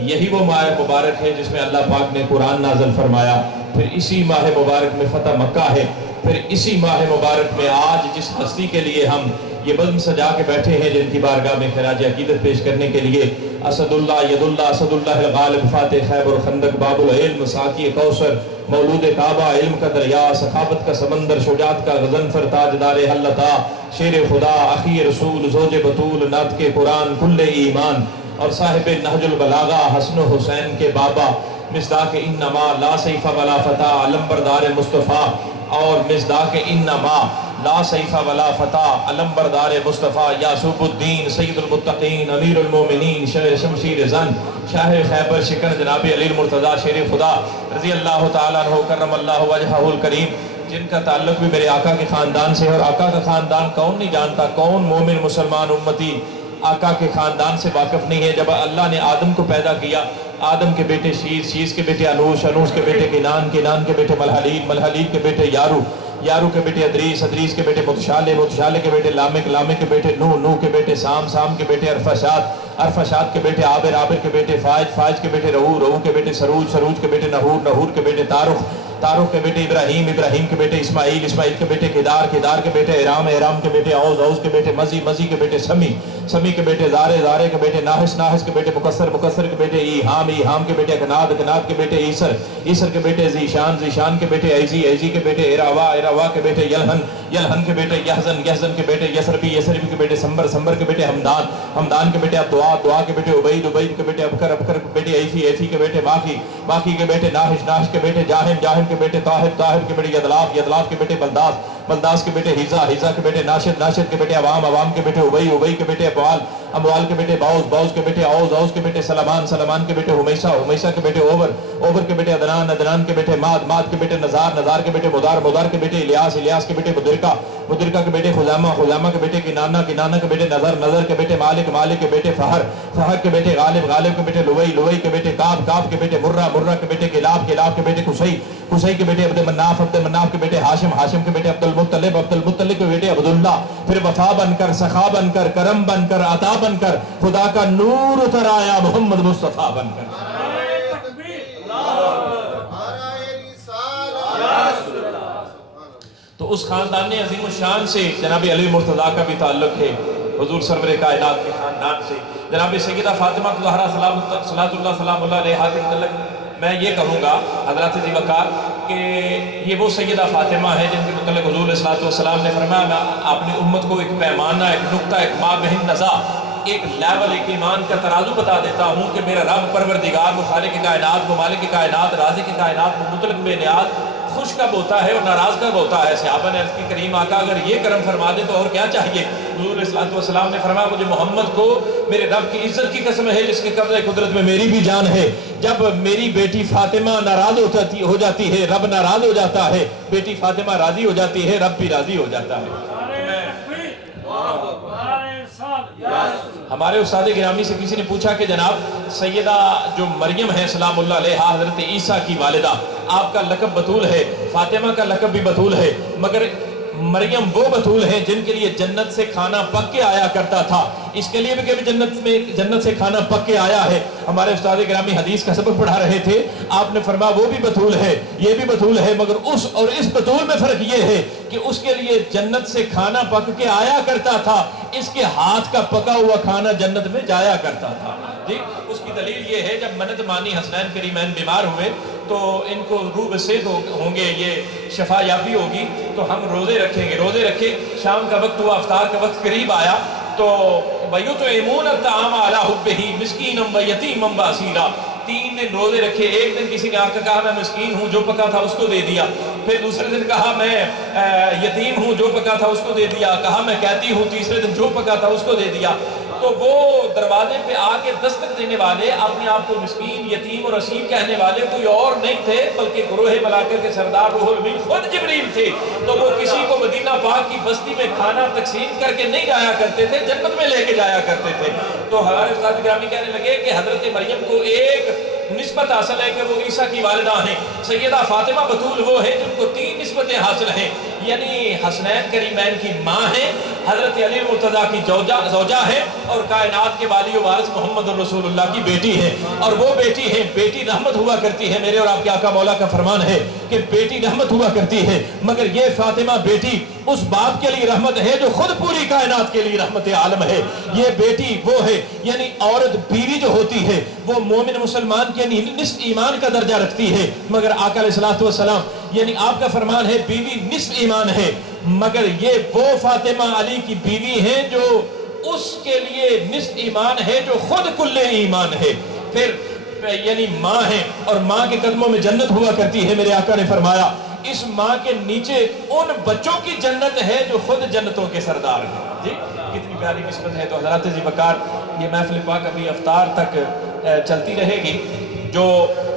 یہی وہ ماہ مبارک ہے جس میں اللہ پاک نے قرآن نازل فرمایا. پھر اسی ماہ مبارک میں فتح مکہ ہے. پھر اسی ماہ مبارک میں آج جس ہستی کے لیے ہم یہ بزم سجا کے بیٹھے ہیں جن کی بارگاہ میں خراج عقیدت پیش کرنے کے لیے اسد اللہ ید اللہ اسد اللہ الغالب فاتح خیبر خندق باب العلم ساقی کوثر مولود کعبہ علم کا دریا سخاوت کا سمندر شجاعت کا غضنفر تاجدار حلتا شیر خدا اخی رسول زوج بطول ناطق قرآن کل ایمان اور صاحب نہج البلاغہ حسن و حسین کے بابا مصداق انما لا سیف ولا فتح علمبردار مصطفیٰ اور مصداق انما لا سیف ولا فتح علمبردار مصطفیٰ یاسوب الدین سید المتقین امیر المومنین شمشیر زن شاہ خیبر شکن جناب علی المرتضیٰ شیر خدا رضی اللہ تعالیٰ عنہ کرم اللہ وجہہ الکریم جن کا تعلق بھی میرے آقا کے خاندان سے ہے. اور آقا کا خاندان کون نہیں جانتا, کون مومن مسلمان امتی آقا کے خاندان سے واقف نہیں ہے. جب اللہ نے آدم کو پیدا کیا, آدم کے بیٹے شیز, شیز کے بیٹے انوش, انوش کے بیٹے کنان, کنان کے بیٹے ملحلیل, ملحلیل کے بیٹے یارو, یارو کے بیٹے ادریس, ادریس کے بیٹے متشالے, متشالے کے بیٹے لامک, لامک کے بیٹے نوح, نوح کے بیٹے سام, سام کے بیٹے ارفشاد, ارفشاد کے بیٹے عابر, عابر کے بیٹے فائج, فائج کے بیٹے رعو, رعو کے بیٹے سروج, سروج کے بیٹے نحور, نحور کے بیٹے تارخ, تارخ کے بیٹے ابراہیم, ابراہیم کے بیٹے اسماعیل, اسماعیل کے بیٹے کدار, کدار کے بیٹے ارام, ارام کے بیٹے اوز, اوز کے بیٹے مزی, مزی کے بیٹے سمی, سمی کے بیٹے زارے, زارے کے بیٹے ناحس, ناحس کے بیٹے مکسر, مکسر کے بیٹے ایہام, ایہام کے بیٹے اکناد, اکناد کے بیٹے عیسر, عیسر کے بیٹے زیشان, زیشان کے بیٹے ایزی, ایزی کے بیٹے اراوا, اراوا کے بیٹے یلہن, یلہن کے بیٹے یحزن, یحزن کے بیٹے یسربی, یسربی کے بیٹے سمبر, سمبر کے بیٹے حمدان, حمدان کے بیٹے دعا, دعا کے بیٹے عبید, عبید کے بیٹے ابکر, ابکر کے بیٹے ایفی, ایفی کے بیٹے باقی, باقی کے بیٹے ناحش, ناحش کے بیٹے جاہم, جاہم کے بیٹے طاہر, طاہر کے بیٹے یدلاف, یدلاف کے بیٹے بلداس, بلداس کے بیٹے حیزہ, حیزہ کے بیٹے ناشد, ناشد کے بیٹے عوام, عوام کے بیٹے عبی, عبی کے بیٹے ابوال, اموال کے بیٹے باؤز, باؤز کے بیٹے اوز, اوز کے بیٹے سلمان, سلمان کے بیٹے حمیسہ, حمیسہ کے بیٹے اوبر, اوبر کے بیٹے عدنان, عدنان کے بیٹے ماد, ماد کے بیٹے نزار, نزار کے بیٹے مدار, مدار کے بیٹے الیاس, الیاس کے بیٹے مدرکہ, مدرکہ کے بیٹے خزامہ, خزامہ کے بیٹے کنانہ, کنانہ کے بیٹے نظر, نظر کے بیٹے مالک, مالک کے بیٹے فہر, فہر کے بیٹے غالب, غالب کے بیٹے لوئی, لوئی کے بیٹے کعب, کعب کے بیٹے مرہ, مرہ کے بیٹے کلاب, کلاب کے بیٹے قصی, قصی کے بیٹے عبد مناف, عبد مناف کے بیٹے ہاشم, ہاشم کے بیٹے عبد المطلب, عبد المطلب کے بیٹے عبداللہ. پھر وفا بن کر, سخا بن کر, کرم بن کر, عطا بن کر, خدا کا نور اتر آیا محمد مصطفیٰ بن کر. تو اس خاندان عظیم الشان سے جناب علی مرتضیٰ کا بھی تعلق ہے, حضور سرور کائنات کے خاندان سے. جناب سیدہ فاطمہ الزہرا صلاۃ اللہ سلام اللہ علیہا کے متعلق میں یہ کہوں گا حضرات ذی وقار کہ یہ وہ سیدہ فاطمہ ہے جن کے متعلق حضور صلی اللہ علیہ وسلم نے فرمایا میں اپنی امت کو ایک پیمانہ, ایک نقطہ, ایک مابہن نزا, ایک لیول, ایک ایمان کا ترازو بتا دیتا ہوں کہ میرا رب پروردگار وہ خالق کائنات, وہ مالک کائنات, رازق کائنات, وہ مطلق بے نیاز خوش کب ہوتا ہے اور ناراض کب ہوتا ہے. صحابہ نے عرض کی کریم آقا اگر یہ کرم فرما دے تو اور کیا چاہیے. حضور صلی اللہ علیہ وسلم نے فرمایا مجھے محمد کو میرے رب کی عزت کی قسم ہے جس کے قبضہ قدرت میں میری بھی جان ہے, جب میری بیٹی فاطمہ ناراض ہو جاتی ہے رب ناراض ہو جاتا ہے, بیٹی فاطمہ راضی ہو جاتی ہے رب بھی راضی ہو جاتا ہے. ہمارے استاد گرامی سے کسی نے پوچھا کہ جناب سیدہ جو مریم ہے سلام اللہ علیہا, حضرت عیسیٰ کی والدہ, آپ کا لقب بطول ہے, فاطمہ کا لقب بھی بطول ہے, مگر مریم وہ بطول ہیں جن کے لیے جنت سے کھانا پک کے آیا کرتا تھا. اس کے لیے بھی کہ جنت سے کھانا پک کے آیا ہے. ہمارے استاد گرامی حدیث کا سبق پڑھا رہے تھے, آپ نے فرمایا وہ بھی بطول ہے, یہ بھی بطول ہے, مگر اس اور اس بطول میں فرق یہ ہے کہ اس کے لیے جنت سے کھانا پک کے آیا کرتا تھا, اس کے ہاتھ کا پکا ہوا کھانا جنت میں جایا کرتا تھا. جی اس کی دلیل یہ ہے جب منت مانی حسنین کریمین بیمار ہوئے تو ان کو روح بسید ہوں گے, یہ شفا یابی ہوگی, تو ہم روزے رکھیں گے. روزے رکھے, شام کا وقت ہوا, افطار کا وقت قریب آیا, تو وَيُطْعِمُونَ الطَّعَامَ عَلَىٰ حُبِّهِ مِسْكِينًا وَيَتِيمًا وَأَسِيرًا. 3 دن روزے رکھے. ایک دن کسی نے آ کر کہا میں مسکین ہوں, جو پکا تھا اس کو دے دیا. پھر دوسرے دن کہا میں یتیم ہوں, جو پکا تھا اس کو دے دیا. کہا میں قیدی ہوں, تیسرے دن جو پکا تھا اس کو دے دیا. تو وہ دروازے پہ آ کے دستک دینے والے اپنے آپ کو مسکین، یتیم اور اسیر کہنے والے کوئی اور نہیں تھے بلکہ گروہ ملائکہ کے سردار روح الامین خود جبریل تھے۔ تو وہ کسی کو مدینہ پاک کی بستی میں کھانا تقسیم کر کے نہیں جایا کرتے تھے، جنت میں لے کے جایا کرتے تھے۔ تو ہمارے استاد گرامی کہنے لگے کہ حضرت مریم کو ایک نسبت حاصل ہے کہ وہ عیسیٰ کی والدہ ہیں، سیدہ فاطمہ بطول وہ ہیں جن کو 3 نسبتیں حاصل ہیں، یعنی حسنین کریمین کی ماں ہیں، حضرت علی مرتضیٰ کی زوجہ ہے، اور کائنات کے والی و وارث محمد رسول اللہ کی بیٹی ہے۔ اور وہ بیٹی ہے، بیٹی رحمت ہوا کرتی ہے، میرے اور آپ کے آقا مولا کا فرمان ہے کہ بیٹی رحمت ہوا کرتی ہے، مگر یہ فاطمہ بیٹی اس باپ کے لیے رحمت ہے جو خود پوری کائنات کے لیے رحمت عالم ہے۔ یہ بیٹی وہ ہے، یعنی عورت بیوی جو ہوتی ہے وہ مومن مسلمان کے نصف ایمان کا درجہ رکھتی ہے، مگر آقا علیہ السلام یعنی آپ کا فرمان ہے بیوی نصف ایمان ہے، مگر یہ وہ فاطمہ علی کی بیوی ہیں جو اس کے لیے نصف ایمان ہے جو خود کل ایمان ہے۔ پھر یعنی ماں ہے اور ماں کے قدموں میں جنت ہوا کرتی ہے، میرے آقا نے فرمایا اس ماں کے نیچے ان بچوں کی جنت ہے جو خود جنتوں کے سردار ہیں۔ جی کتنی پیاری نسبت ہے۔ تو حضرات ذی وقار یہ محفل پاک ابھی افطار تک چلتی رہے گی۔ جو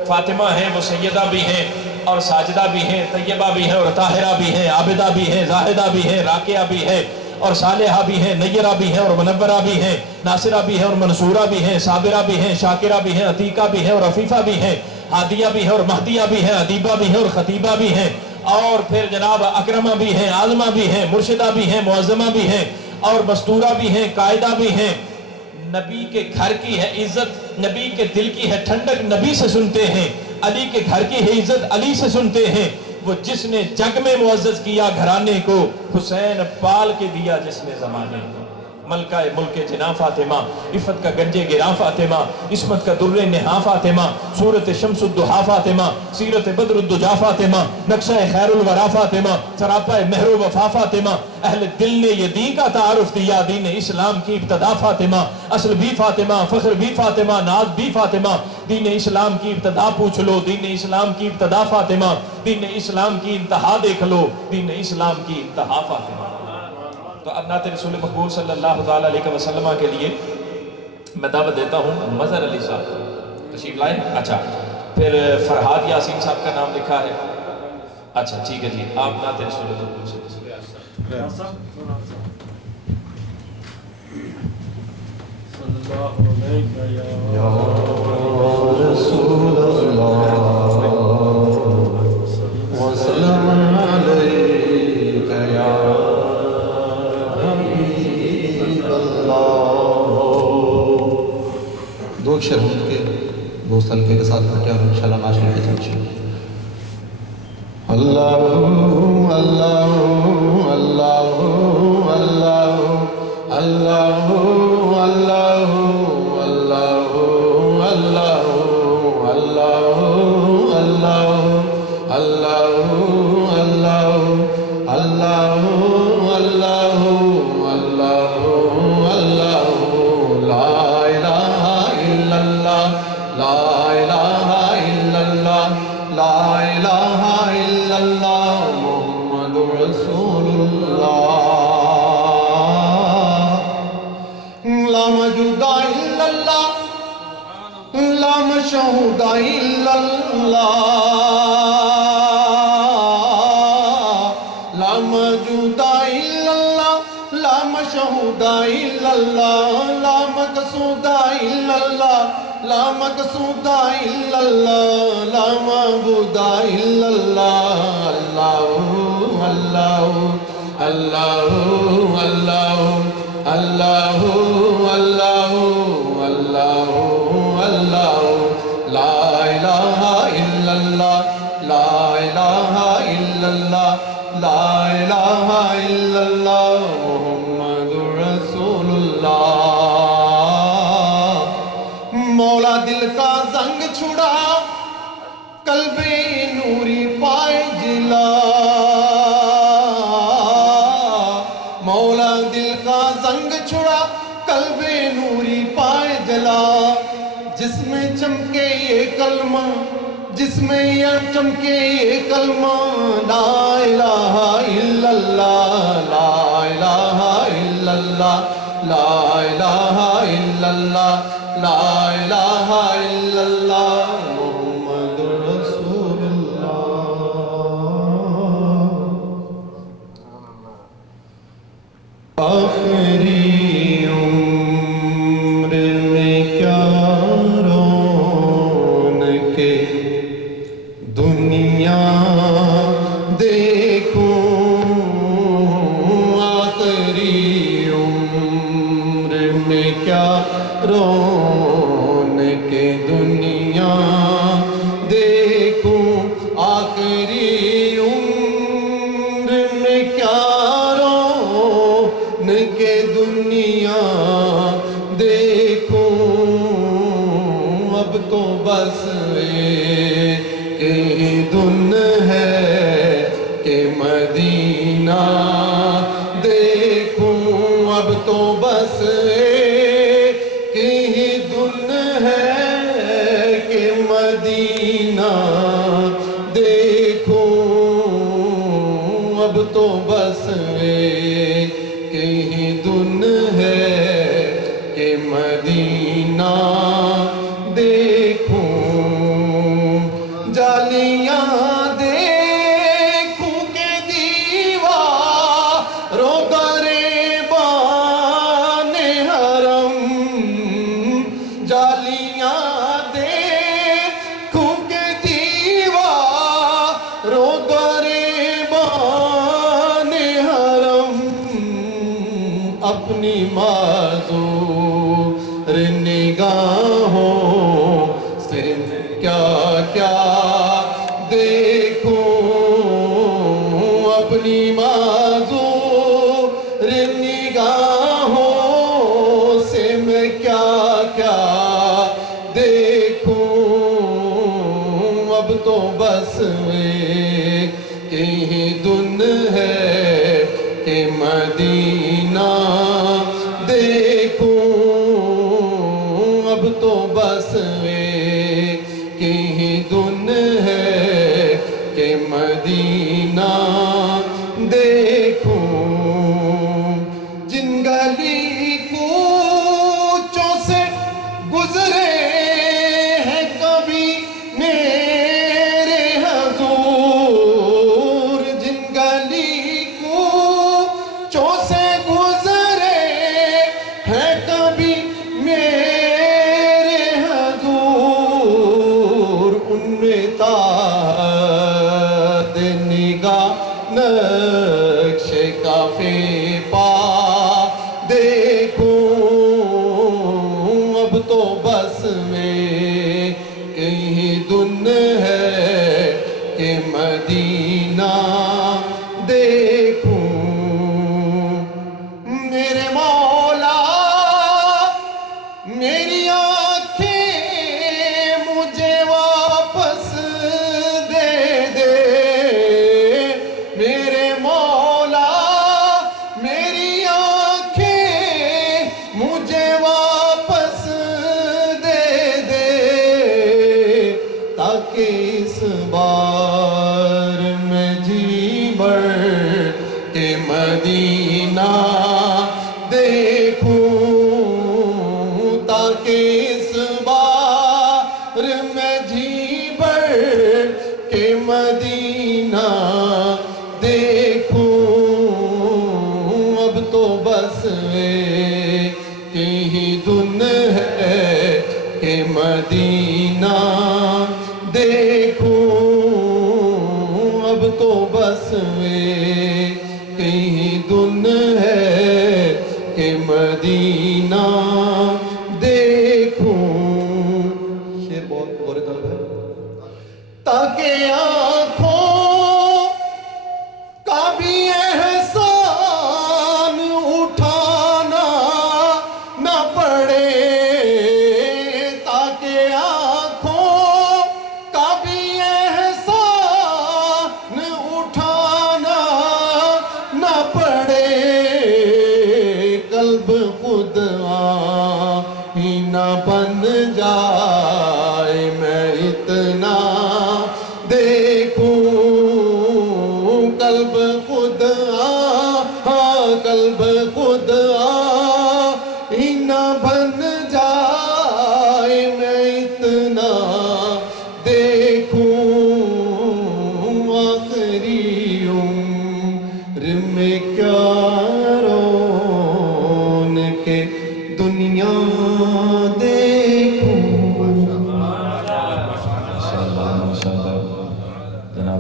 فاطمہ ہیں وہ سیدہ بھی ہیں اور ساجدہ بھی ہیں، طیبہ بھی ہیں اور طاہرہ بھی ہیں، عابدہ بھی ہیں، زاہدہ بھی ہیں، راکعہ بھی ہیں اور صالحہ بھی ہیں، نیرہ بھی ہیں اور منورہ بھی ہیں، ناصرہ بھی ہیں اور منصورہ بھی ہیں، صابرہ بھی ہیں، شاکرہ بھی ہیں، عتیقہ بھی ہیں اور عفیفہ بھی ہیں، ہادیہ بھی ہے اور مہدیہ بھی ہے، ادیبہ بھی ہے اور خطیبہ بھی ہیں، اور پھر جناب اکرمہ بھی ہیں، عالمہ بھی ہیں، مرشدہ بھی ہیں، معظمہ بھی ہیں اور مستورہ بھی ہیں، قائدہ بھی ہیں۔ نبی کے گھر کی ہے عزت، نبی کے دل کی ہے ٹھنڈک نبی سے سنتے ہیں، علی کے گھر کی ہے عزت علی سے سنتے ہیں، وہ جس نے جگ میں معزز کیا گھرانے کو، حسین پال کے دیا جس نے زمانے کو۔ ملکہ ملک جناں فاطمہ، عفت کا گنج گراں فاطمہ، عصمت کا در نہاں فاطمہ، صورت شمس الدحا فاطمہ، سیرت بدر الدجا فاطمہ، نقشہ خیر الورا فاطمہ، سراپا مہر و وفا فاطمہ، اہل دل نے یہ دین کا تعارف دیا، دین اسلام کی ابتدا فاطمہ، اصل بھی فاطمہ، فخر بھی فاطمہ، ناز بھی فاطمہ، دین اسلام کی ابتدا پوچھ لو، دین اسلام کی ابتدا فاطمہ، دین اسلام کی انتہا دیکھ لو، دین اسلام کی انتہا فاطمہ۔ تو اب نعت رسول مقبول صلی اللہ علیہ وسلم کے لیے میں دعوت دیتا ہوں مظہر علی صاحب تشریف لائیں۔ اچھا پھر فرحاد یاسین صاحب کا نام لکھا ہے۔ اچھا ٹھیک ہے جی، آپ نعت رسول مقبول سے یا رسول اللہ وسلم علیک یا دو شعر ان کے دوست حلقے کے ساتھ پڑھتے ہیں اور انشاءاللہ ناشر کی طرف سے اللہ اللہ اللہ اللہ اللہ اللہ اللہ اللہ اللہ اللہ اللہ اللہ اللہ شہود الا اللہ لا موجود الا اللہ لا مشہود الا اللہ لا مقصود الا اللہ لا مقصود الا اللہ لا معبود الا اللہ اللہ اللہ اللہ اللہ اللہ اللہ اللہ لا الہ الا اللہ لا الہ الا اللہ لا الہ الا اللہ محمد رسول اللہ مولا دل کا زنگ چھڑا قلب نوری پائے جلا مولا دل کا زنگ چھڑا قلب نوری پائے جلا جس میں چمکے یہ کلمہ جس میں یہ چمکے یہ کلمہ لا الہ الا اللہ لا الہ الا اللہ لا الہ الا اللہ لا الہ الا اللہ محمد رسول اللہ آخری عمر میں کیا رونق دنیا دیکھوں آخری عمر میں کیا رونق دنیا دیکھوں آخری عمر میں کیا رونق دنیا دیکھوں اب تو بس ایک دن ہے کہ مدینہ دیکھوں اب تو بس ایک ہی دن ہے کہ مدینہ دیکھوں اب تو بس ایک ہی دن ہے کہ مدینہ دیکھوں جالیاں دیکھوں کہ دیواروں گریبان حرم جالیاں دیکھوں کہ دیواروں گریبان حرم اپنی معذور نگاہوں سے کیا کیا دیکھوں اپنی معذور نگاہوں سے میں کیا کیا دیکھوں اب تو بس ایک ہی دن ہے کہ مدینہ دیکھوں اب تو بس ایک ہی دن ہے کہ مدینہ دیکھوں جن گلی کوچوں سے گزرے ہیں کبھی میرے حضور جن گلی کوچوں سے گزرے ہیں کبھی میرے حضور ان میں تاحت نگاہ نقش کافی پا دیکھوں اب تو بس میں کہیں دن ہے کہ مدینہ دیکھوں میرے مولا میری آنکھیں مجھے واپس دے دے میرے مولا میری آنکھیں مجھے واپس دے دے تاکہ اس بار میں جی بھر کے مدینہ دیکھوں تاکہ اس بار میں جی بھر کے مدینہ دیکھوں اب تو بس ایک ہی دن ہے کہ مدینہ دیکھوں اب تو بس ایک ہی دن ہے کہ مدینہ دیکھوں شعر بہت غور طلب ہے تاکہ آنکھوں کا بھی احسان اٹھانا نہ پڑے تاکہ آنکھوں کا بھی احسان اٹھانا نہ پڑے قلب خود آئینہ بن جائے میں اتنا دیکھوں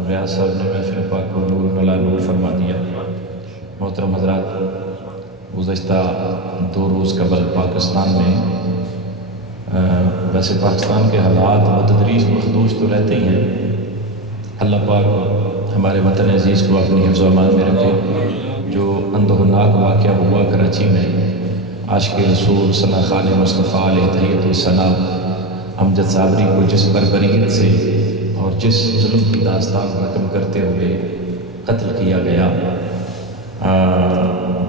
ریاض صاحب نے محفل پاک کو نور علی نور فرما دیا۔ محترم حضرات، گزشتہ 2 روز قبل پاکستان میں ویسے پاکستان کے حالات بتدریج مخدوش تو رہتے ہی ہیں، اللہ پاک ہمارے وطن عزیز کو اپنی حفظ و امان میں رکھے۔ جو اندوہناک واقعہ ہوا کراچی میں، عاشق رسول صلی خان مصطفیٰ علیہ تحیۃ الثناء امجد صابری کو جس بربریت سے اور جس ظلم کی داستان رقم کرتے ہوئے قتل کیا گیا،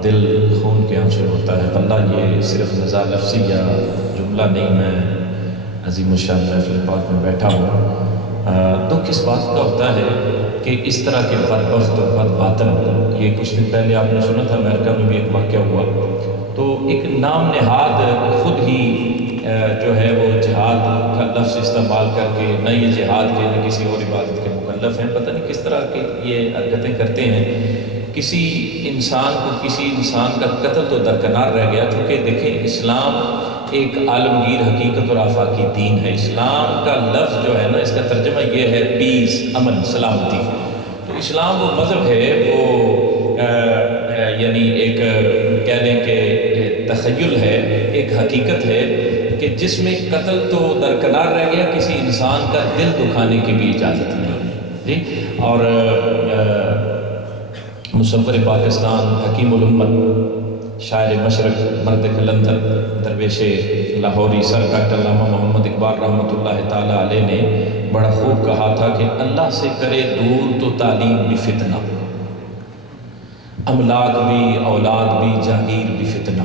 دل خون کے آنسو ہوتا ہے۔ اللہ یہ صرف نزا لفظی یا جملہ نہیں، میں عظیم الشان محفل پاک میں بیٹھا ہوں، دکھ اس بات کا ہوتا ہے کہ اس طرح کے بدبخت اور بدباطن، یہ کچھ دن پہلے آپ نے سنا تھا امریکہ میں بھی ایک واقعہ ہوا، تو ایک نام نہاد خود ہی جو ہے وہ جہاد کا لفظ استعمال کر کے نہ یہ جہاد کے نہ کسی اور عبادت کے مکلف ہیں، پتہ نہیں کس طرح کے یہ حرکتیں کرتے ہیں۔ کسی انسان کو کسی انسان کا قتل تو درکنار رہ گیا، چونکہ دیکھیں اسلام ایک عالمگیر حقیقت اور آفاقی دین ہے۔ اسلام کا لفظ جو ہے نا، اس کا ترجمہ یہ ہے پیس، امن، سلامتی۔ تو اسلام وہ مذہب ہے، وہ یعنی ایک کہہ دیں کہ تخیل ہے، ایک حقیقت ہے کہ جس میں قتل تو درکنار رہ گیا، کسی انسان کا دل دکھانے کی بھی اجازت نہیں جی۔ اور مصور پاکستان، حکیم الامت، شاعر مشرق، مرد قلندر، درویش لاہوری سر ڈاکٹر علامہ محمد اقبال رحمۃ اللہ تعالیٰ علیہ نے بڑا خوب کہا تھا کہ اللہ سے کرے دور تو تعلیم بھی فتنہ، املاک بھی، اولاد بھی، جاگیر بھی فتنہ،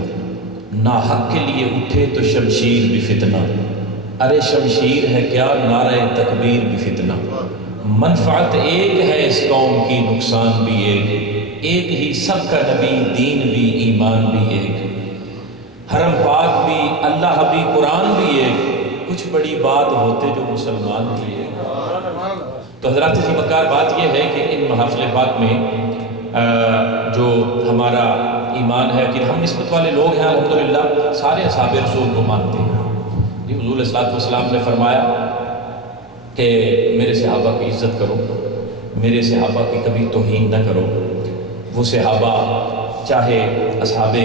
ناحق کے لیے اٹھے تو شمشیر بھی فتنہ، ارے شمشیر ہے کیا نعرہ تکبیر بھی فتنہ، منفعت ایک ہے اس قوم کی، نقصان بھی ایک ہی سب کا نبی، دین بھی، ایمان بھی ایک، حرم پاک بھی، اللہ بھی، قرآن بھی ایک، کچھ بڑی بات ہوتے جو مسلمان بھی ایک۔ تو حضرات جی بکار بات یہ ہے کہ ان محافل پاک میں جو ہمارا ایمان ہے کہ ہم نسبت والے لوگ ہیں، الحمدللہ سارے اصحاب رسول کو مانتے ہیں جی۔ حضور صلی اللہ علیہ وسلم نے فرمایا کہ میرے صحابہ کی عزت کرو، میرے صحابہ کی کبھی توہین نہ کرو۔ وہ صحابہ چاہے اصحاب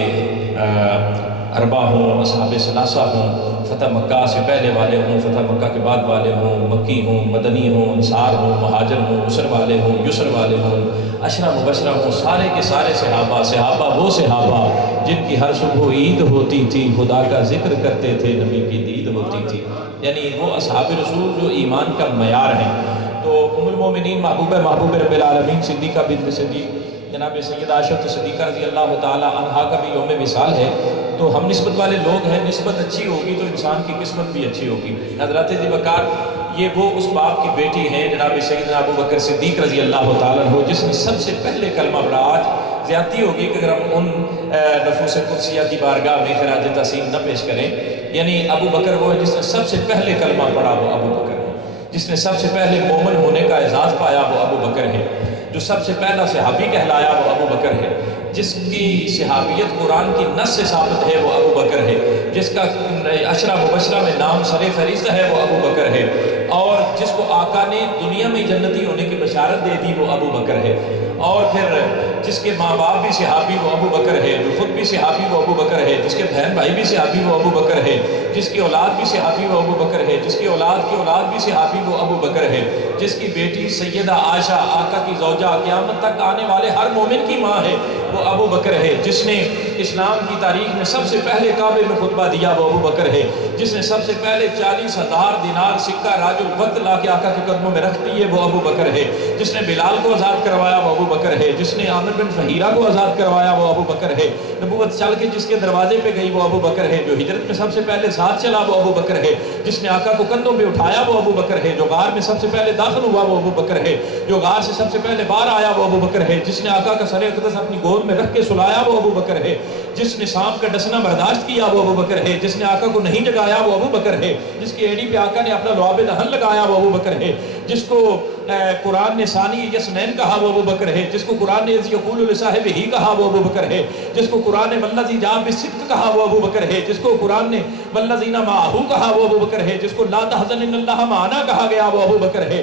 اربع ہوں، اصحاب ثلاثہ ہوں، فتح مکہ سے پہلے والے ہوں، فتح مکہ کے بعد والے ہوں، مکی ہوں، مدنی ہوں، انصار ہوں، مہاجر ہوں، عسر والے ہوں، یسر والے ہوں، عشرہ مبشرہ ہوں، سارے کے سارے صحابہ وہ صحابہ جن کی ہر صبح عید ہوتی تھی، خدا کا ذکر کرتے تھے، نبی کی دید ہوتی تھی، یعنی وہ اصحاب رسول جو ایمان کا معیار ہیں۔ تو ام المومنین محبوب رب العالمین صدیقہ بنت صدیق جناب سید عائشہ صدیقہ رضی اللہ تعالی عنہا کا بھی یوم وصال ہے۔ تو ہم نسبت والے لوگ ہیں، نسبت اچھی ہوگی تو انسان کی قسمت بھی اچھی ہوگی۔ حضرات جی بکار، یہ وہ اس باپ کی بیٹی ہیں جناب سیدنا ابو بکر صدیق رضی اللہ تعالیٰ عنہ، جس نے سب سے پہلے کلمہ پڑھا۔ آج زیادتی ہوگی کہ اگر ہم ان نفوس قدسیہ کی بارگاہ میں خراج تحسین نہ پیش کریں، یعنی ابو بکر وہ ہے جس نے سب سے پہلے کلمہ پڑھا، وہ ابو بکر ہے۔ جس نے سب سے پہلے مومن ہونے کا اعزاز پایا، وہ ابو بکر ہے۔ جو سب سے پہلا صحابی کہلایا، وہ ابو بکر ہے۔ جس کی صحابیت قرآن کی نص سے ثابت ہے، وہ ابو بکر ہے۔ جس کا عشرہ مبشرہ میں نام سر فہرست ہے، وہ ابو بکر ہے۔ اور جس کو آقا نے دنیا میں جنتی ہونے کی بشارت دے دی، وہ ابو بکر ہے۔ اور پھر جس کے ماں باپ بھی صحابی، وہ ابو بکر ہے۔ جو خود بھی صحابی، وہ ابو بکر ہے۔ جس کے بہن بھائی بھی صحابی، وہ ابو بکر ہے۔ جس کی اولاد بھی صحابی، وہ ابو بکر ہے۔ جس کی اولاد کی اولاد بھی صحابی، وہ ابو بکر ہے۔ جس کی بیٹی سیدہ عائشہ آقا کی زوجہ، قیامت تک آنے والے ہر مومن کی ماں ہے، وہ ابو بکر ہے۔ جس نے اسلام کی تاریخ میں سب سے پہلے کعبے میں خطبہ دیا، وہ ابو بکر ہے۔ جس نے سب سے پہلے 40,000 دینار سکہ راج الوقت لا کے آقا کے قدموں میں رکھ دیے، وہ ابو بکر ہے۔ جس نے بلال کو آزاد کروایا، وہ ابو بکر ہے۔ جس نے عامر بن فہیرہ کو آزاد کروایا، وہ ابو بکر ہے۔ نبوت چل کے جس کے دروازے پہ گئی، وہ ابو بکر ہے۔ جو ہجرت میں سب سے پہلے ساتھ چلا، وہ ابو بکر ہے۔ جس نے آقا کو کندھوں پہ اٹھایا، وہ ابو بکر ہے۔ جو غار میں سب سے پہلے داخل ہوا، وہ ابو بکر ہے۔ جو غار سے سب سے پہلے باہر آیا، وہ ابو بکر ہے۔ جس نے آقا کا سر اقدس اپنی گود میں رکھ کے سلایا، وہ ابو بکر ہے۔ جس نے سانپ کا ڈسنا برداشت کیا، وہ ابو بکر ہے۔ جس نے آقا کو نہیں جگایا، وہ ابو بکر ہے۔ جس کی ایڑی پہ آقا نے اپنا لعاب دہن لگایا، وہ ابو بکر ہے۔ جس کو قرآن نے ثانی یسنین کہا، وہ ابو بکر ہے۔ جس کو قرآن نے اذ یقول لصاحبہ کہا، وہ ابو بکر ہے۔ جس کو قرآن نے والذی جاء بالصدق کہا، وہ ابو بکر ہے۔ جس کو قرآن نے والذین معہ کہا، وہ ابو بکر ہے۔ جس کو لا تحزن ان اللہ معنا کہا گیا، وہ ابو بکر ہے۔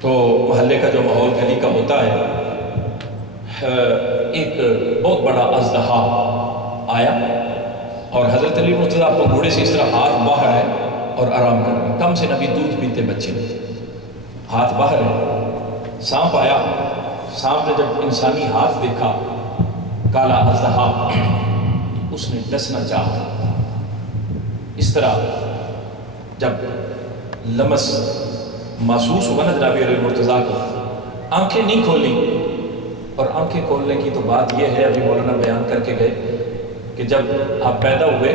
تو محلے کا جو ماحول گلی کا ہوتا ہے، ایک بہت بڑا اژدہا آیا اور حضرت علی مرتضیٰ اپنے گھوڑے سے اس طرح ہاتھ باہر ہے اور آرام کر رہے ہیں، کم سے نبی دودھ پیتے بچے، ہاتھ باہر ہے، سانپ آیا، سانپ نے جب انسانی ہاتھ دیکھا کالا اژدہا، اس نے ڈسنا چاہا، اس طرح جب لمس محسوس ہوا نا جناب علی مرتضیٰ کو، آنکھیں نہیں کھولی، اور آنکھیں کھولنے کی تو بات یہ ہے، ابھی مولانا بیان کر کے گئے کہ جب آپ پیدا ہوئے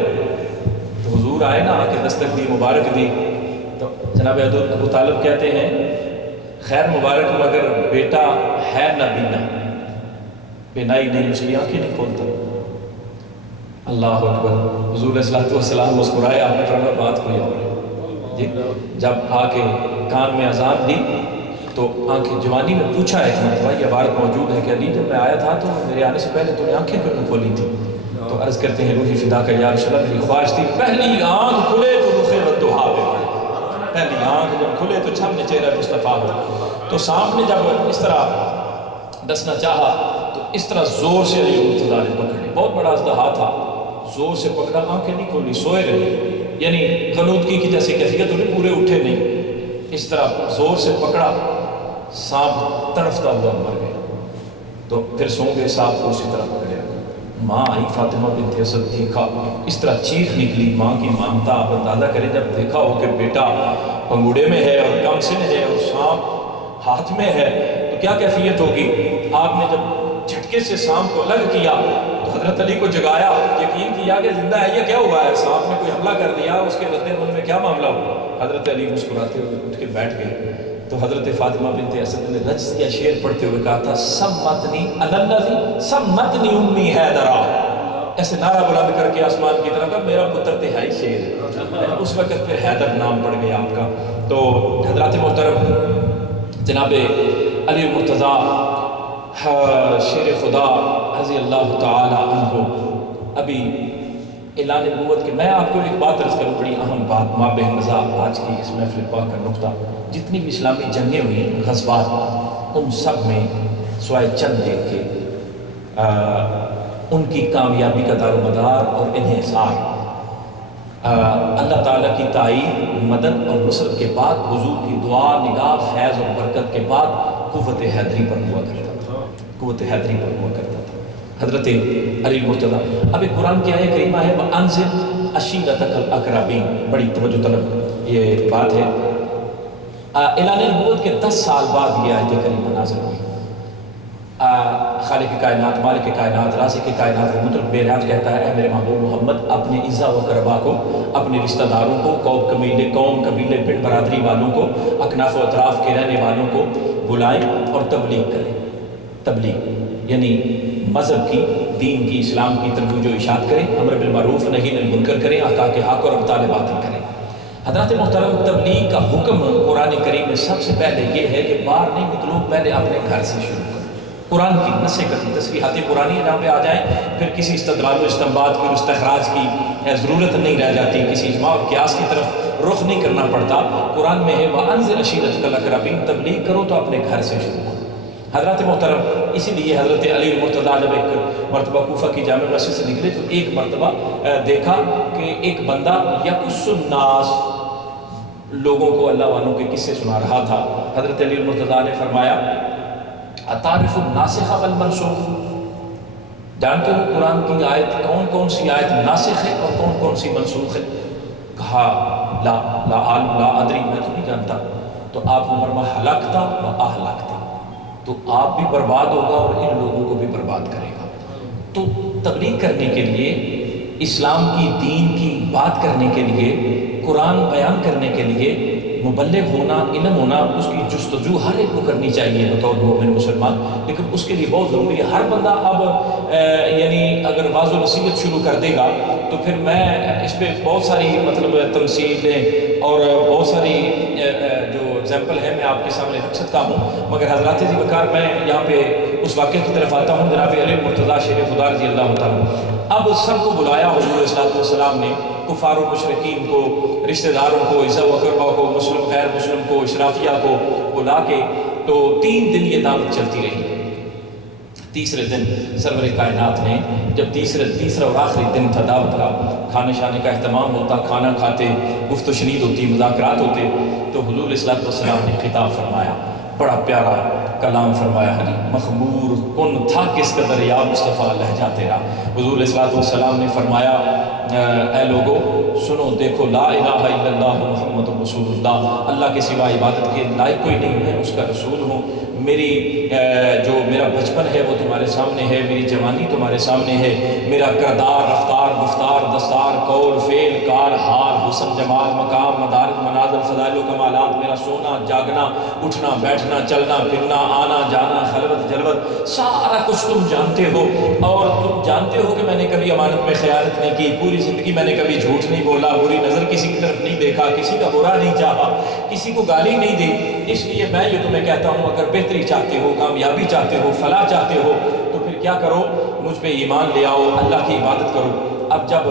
تو حضور آئے نا، آ کے دستک دی، مبارک دی، تو جناب ابو طالب کہتے ہیں خیر مبارک مگر بیٹا ہے نہ بینا، بینائی نہیں، اس کی آنکھیں نہیں کھولتا۔ اللہ اکبر، حضور علیہ الصلوۃ والسلام مسکرائے، آپ نے فرمایا بات کوئی اور ہے جی۔ جب آ کے کان میں اذان دی تو آنکھیں، جوانی میں پوچھا ایک مرتبہ، یہ عبارت موجود ہے کہ علی جب میں آیا تھا تو میرے آنے سے پہلے تو نے آنکھیں کیوں نہیں کھولی تھی؟ تو عرض کرتے ہیں روحی فدا کا یا رسول اللہ، میری خواہش تھی پہلی آنکھ کھلے تو رخ والدحا پہ پڑے، پہلی آنکھ جب کھلے تو چھمنے چہرہ مصطفیٰ ہو۔ تو سانپ نے جب اس طرح ڈسنا چاہا تو اس طرح زور سے علی مرتضیٰ نے پکڑی، بہت بڑا اژدہا تھا، زور سے پکڑا، آنکھیں نہیں کھولی، سوئے رہے، یعنی غنودگی کی جیسی کیفیت ہوئی، پورے اٹھے نہیں، اس طرح زور سے پکڑا، سانپ تڑفتا ہوا مر گیا۔ تو پھر سو گئے، سانپ کو اسی طرح پکڑیا، ماں آئی فاطمہ بنت اسد، دیکھا اس طرح چیخ نکلی، ماں کی مامتا، آپ اندازہ کریں جب دیکھا ہو کہ بیٹا پنگوڑے میں ہے اور کم سن ہے اور سانپ ہاتھ میں ہے تو کیا کیفیت ہوگی۔ آپ نے جب جھٹکے سے سانپ کو الگ کیا تو حضرت علی کو جگایا، یقین کیا کہ زندہ ہے، یہ کیا ہوا ہے، سانپ نے کوئی حملہ کر دیا، اس کے رد عمل میں کیا معاملہ ہوا۔ حضرت علی مسکراتے ہوئے اٹھ کے بیٹھ گئے تو حضرت فاطمہ بنت اسد نے رجز یا شعر پڑھتے ہوئے کہا تھا، سمتنی الذی سمتنی امی حیدرا، ایسے نعرہ بلند کر کے آسمان کی طرف کہا میرا پتر تہائی شیر ہے، اس وقت پھر حیدر نام پڑ گیا آپ کا۔ تو حضرات محترم، جناب علی مرتضیٰ شیر خدا رضی اللہ تعالی عنہ، ابھی اعلان نبوت کے، میں آپ کو ایک بات عرض کروں، بڑی اہم بات مابہ مزہ آج کی اس محفل پاک کا نقطہ، جتنی بھی اسلامی جنگیں ہوئی، غزوات، ان سب میں سوائے چند ایک کے ان کی کامیابی کا دار و مدار اور انحصار اللہ تعالیٰ کی تائید، مدد اور نصرت کے بعد، حضور کی دعا، نگاہ، فیض اور برکت کے بعد قوت حیدری پر ہوا کرتا تھا، قوت حیدری پر ہوا کرتا تھا حضرت علی مرتضیٰ۔ اب ایک قرآن کی آیت کریمہ ہے، وَأَنزِلْ عَشِيرَتَكَ الْأَقْرَبِينَ، بڑی توجہ طلب یہ بات ہے۔ اعلان نبوت کے 10 سال بعد یہ آیت کریمہ نازل ہوئی۔ خالق کائنات، مالک کائنات، رازق کائنات، مطلب بے نیاز کہتا ہے، اے میرے محبوب محمد، اپنے عزا و قربا کو، اپنے رشتہ داروں کو، قوم قبیلے پنڈ برادری والوں کو، اکناف و اطراف کے رہنے والوں کو بلائیں اور تبلیغ کریں۔ تبلیغ یعنی مذہب کی، دین کی، اسلام کی ترویج و اشاعت کریں، امر بالمعروف نہی عن المنکر کریں، احقاق حق اور ابطال باطل کریں۔ حضرات محترم، تبلیغ کا حکم قرآن کریم میں سب سے پہلے یہ ہے کہ باہر نہیں نکلو، پہلے اپنے گھر سے شروع کرو۔ قرآن کی نصیحت، تصریحات قرآنی جہاں پہ آ جائیں، پھر کسی استدلال و استنباط کی اور استخراج کی ضرورت نہیں رہ جاتی، کسی اجماع اور قیاس کی طرف رخ نہیں کرنا پڑتا۔ قرآن میں ہے وَأَنزِلْ عَشِيرَتَكَ الْأَقْرَبِينَ، تبلیغ کرو تو اپنے گھر سے شروع کرو۔ حضرات محترم، اسی لیے حضرت علی مرتضیٰ جب ایک مرتبہ کوفہ کی جامع مسجد سے نکلے تو ایک مرتبہ دیکھا کہ ایک بندہ یقص الناس، لوگوں کو اللہ والوں کے قصے سنا رہا تھا۔ حضرت علی مرتضیٰ نے فرمایا اتعرف الناسخ والمنسوخ، جانتے ہو قرآن کی آیت کون کون سی آیت ناسخ ہے اور کون کون سی منسوخ ہے؟ کہا لا ادری، میں تو نہیں جانتا۔ تو آپ نے فرمایا ہلاکتا و اہلکتا، تو آپ بھی برباد ہوگا اور ان لوگوں کو بھی برباد کرے گا۔ تو تبلیغ کرنے کے لیے، اسلام کی، دین کی بات کرنے کے لیے، قرآن بیان کرنے کے لیے مبلغ ہونا، علم ہونا، اس کی جستجو ہر ایک کو کرنی چاہیے بطور مومن مسلمان، لیکن اس کے لیے بہت ضروری ہے۔ ہر بندہ اب یعنی اگر واضح و نصیحت شروع کر دے گا تو پھر میں اس پہ بہت ساری مطلب تمثیلیں اور بہت ساری جو ایگزامپل ہے میں آپ کے سامنے رکھ سکتا ہوں، مگر حضرات ذی وقار میں یہاں پہ اس واقعے کی طرف آتا ہوں۔ جناب علی مرتضیٰ شیر خدا رضی اللہ تعالیٰ، اب سب کو بلایا حضور صلی اللہ علیہ وسلم نے کفار و مشرکین کو، رشتہ داروں کو، عزت و اقربا کو، مسلم غیر مسلم کو، اشرافیہ کو بلا کے، تو 3 دن یہ دعوت چلتی رہی۔ تیسرے دن سرور کائنات نے جب تیسرا اور آخری دن تھا دعوت کا، کھانے شانے کا اہتمام ہوتا، کھانا کھاتے، گفت و شنید ہوتی، مذاکرات ہوتے، تو حضور علیہ السلام نے خطاب فرمایا، بڑا پیارا کلام فرمایا، حلی مخمور کن تھا کس قدر یا مصطفیٰ لہجہ تیرا۔ حضور علیہ السلام نے فرمایا، اے لوگو سنو دیکھو، لا الہ الا اللہ محمد رسول اللہ، اللہ کے سوا عبادت کے لائق کوئی نہیں، میں اس کا رسول ہوں۔ میری جو میرا بچپن ہے وہ تمہارے سامنے ہے، میری جوانی تمہارے سامنے ہے، میرا کردار، رفتار، گفتار، دستار، قول، فعل، کار، حال، حسن، جمال، مقام، مدارج، مناظر، فضائل و کمالات، میرا سونا، جاگنا، اٹھنا، بیٹھنا، چلنا، پھرنا، آنا جانا، خلوت جلوت، سارا کچھ تم جانتے ہو، اور تم جانتے ہو کہ میں نے کبھی امانت میں خیانت نہیں کی، پوری زندگی میں نے کبھی جھوٹ نہیں بولا، بری نظر کسی کی طرف نہیں دیکھا، کسی کا برا نہیں چاہا، کسی کو گالی نہیں دی۔ اس لیے میں یہ تمہیں کہتا ہوں، اگر بہتری چاہتے ہو، کامیابی چاہتے ہو، فلاح چاہتے ہو، تو پھر کیا کرو، مجھ پہ ایمان لے آؤ، اللہ کی عبادت کرو۔ اب جب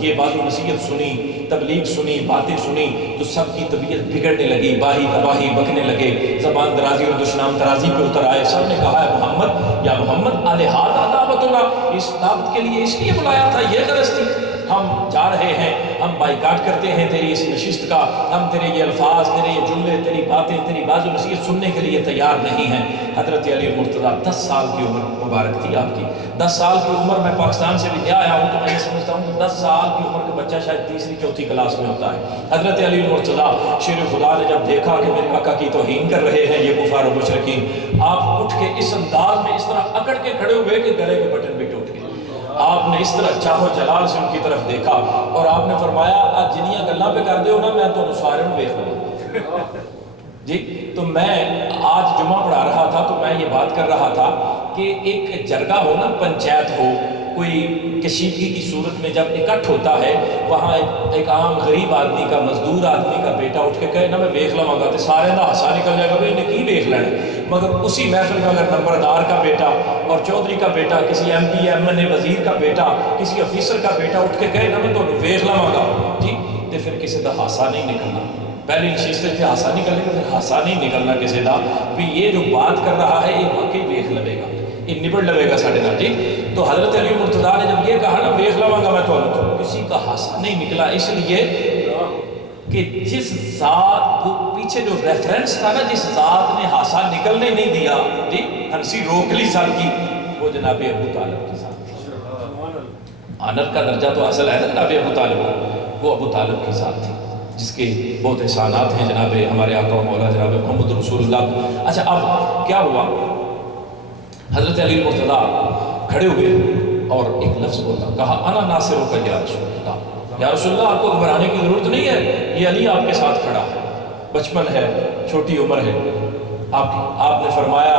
یہ بات و نصیحت سنی، تبلیغ سنی، باتیں سنی، تو سب کی طبیعت بگڑنے لگی، باہی تباہی بکنے لگے، زبان درازی اور دشنام ترازی پہ اتر آئے۔ سب نے کہا ہے محمد، یا محمد الہٰذا دعوتنا، اس دعوت کے لیے اس لیے بلایا تھا، یہ غرض تھی، ہم جا رہے ہیں، ہم بائیکاٹ کرتے ہیں تیری اس نشست کا، ہم تیرے یہ الفاظ، تیرے یہ جملے، تیری باتیں، تیری باز و نصیحت سننے کے لیے تیار نہیں ہیں۔ حضرت علی مرتضیٰ 10 سال کی عمر مبارک تھی آپ کی، 10 سال کی عمر، میں پاکستان سے بھی آیا ہوں تو میں یہ سمجھتا ہوں کہ 10 سال کی عمر کا بچہ شاید تیسری چوتھی کلاس میں ہوتا ہے۔ حضرت علی مرتضیٰ شیر خدا نے جب دیکھا کہ میرے آقا کی توہین کر رہے ہیں یہ کفار و مشرکین، آپ اٹھ کے اس انداز میں اس طرح اکڑ کے کھڑے ہوئے کہ گلے کے بٹن بھی ٹوٹ گئے۔ آپ نے اس طرح چاہو جلال سے ان کی طرف دیکھا اور آپ نے فرمایا، آج جنیاں گلاں پہ کر دے ہو نا، میں تو سارے نوں ویکھ لوں جی۔ تو میں آج جمعہ پڑھا رہا تھا تو میں یہ بات کر رہا تھا کہ ایک جرگہ ہو نا، پنچایت ہو، کوئی کشیدگی کی صورت میں جب اکٹھ ہوتا ہے، وہاں ایک عام غریب آدمی کا، مزدور آدمی کا بیٹا اٹھ کے کہے نا میں ویکھ لواں گا، تو سارے دا ہاسا نکل جائے گا بھی انہیں کی ویکھ لینا۔ مگر اسی محفل میں اگر نمبردار کا بیٹا اور چودھری کا بیٹا، کسی ایم پی ایم این اے وزیر کا بیٹا، کسی افیسر کا بیٹا اٹھ کے کہے نا میں تو ویکھ لواں گا جی، تو پھر کسی دا ہاسا نہیں نکلنا۔ پہلی نشستیں تھے ہاسا نکلنے کا، پھر ہاسا نہیں نکلنا کسی دا بھی یہ جو بات کر رہا ہے یہ واقعی ویکھ لوے گا، یہ نبڑ لوے گا ساڑھے نال جی۔ تو حضرت علی مرتضیٰ نے جب یہ کہا نا ویکھ لواں گا میں تو کسی کا ہاسا نہیں نکلا، اس لیے کہ جس ذات کو پیچھے جو ریفرنس تھا نا، جس ذات نے ہاسا نکلنے نہیں دیا جی، ہنسی روک لی سب کی، وہ جناب ابو طالب کے ساتھ تھی۔ آنر کا درجہ تو حاصل ہے نا جناب ابو طالب، وہ ابو طالب کے ساتھ تھی، جس کے بہت احسانات ہیں جناب ہمارے آقا و مولا جناب محمد رسول اللہ۔ اچھا اب کیا ہوا، حضرت علی مرتضیٰ کھڑے ہوئے اور ایک لفظ بولا، کہا انا ناصروں کا یا رسول اللہ، یا رسول اللہ آپ کو گھبرانے کی ضرورت نہیں ہے، یہ علی آپ کے ساتھ کھڑا ہے، بچپن ہے، چھوٹی عمر ہے۔ آپ نے فرمایا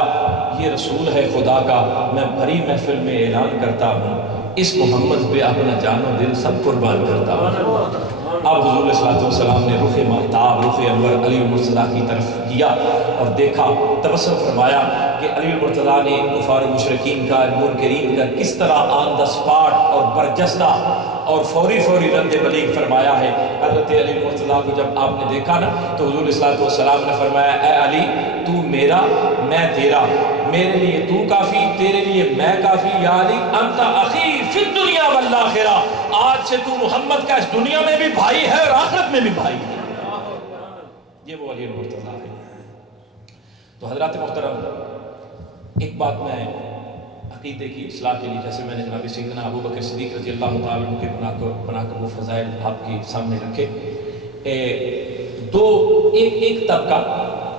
یہ رسول ہے خدا کا، میں بھری محفل میں اعلان کرتا ہوں اس محمد پہ اپنا جان و دل سب قربان کرتا ہوں۔ اب حضور صلی اللہ علیہ وسلم نے رخ مہتاب، رخ انور علی المرتضیٰ کی طرف کیا اور دیکھا، تبسم فرمایا کہ علی المرتضیٰ نے کفار مشرکین کا، منکرین کا کس طرح آن دا سپاٹ اور برجستہ اور فوری رد بلیغ فرمایا ہے۔ حضرت علی المرتضیٰ کو جب آپ نے دیکھا نا تو حضور صلی اللہ علیہ وسلم نے فرمایا، اے علی تو میرا میں تیرا، میرے لیے تو کافی، تیرے لیے میں کافی، یا علی انت اخی فی الدنیا والآخرہ، آج سے تو محمد کا اس دنیا میں بھی بھائی ہے اور آخرت میں بھی بھائی ہے۔ یہ وہ علی المرتضیٰ ہے۔ تو حضرات محترم، ایک بات میں عقیدے کی اصلاح کے لیے، جیسے میں نے جناب سیدنا ابو بکر صدیق رضی اللہ تعالیٰ عنہ کے مناقب و فضائل آپ کے سامنے رکھے، ایک طبقہ،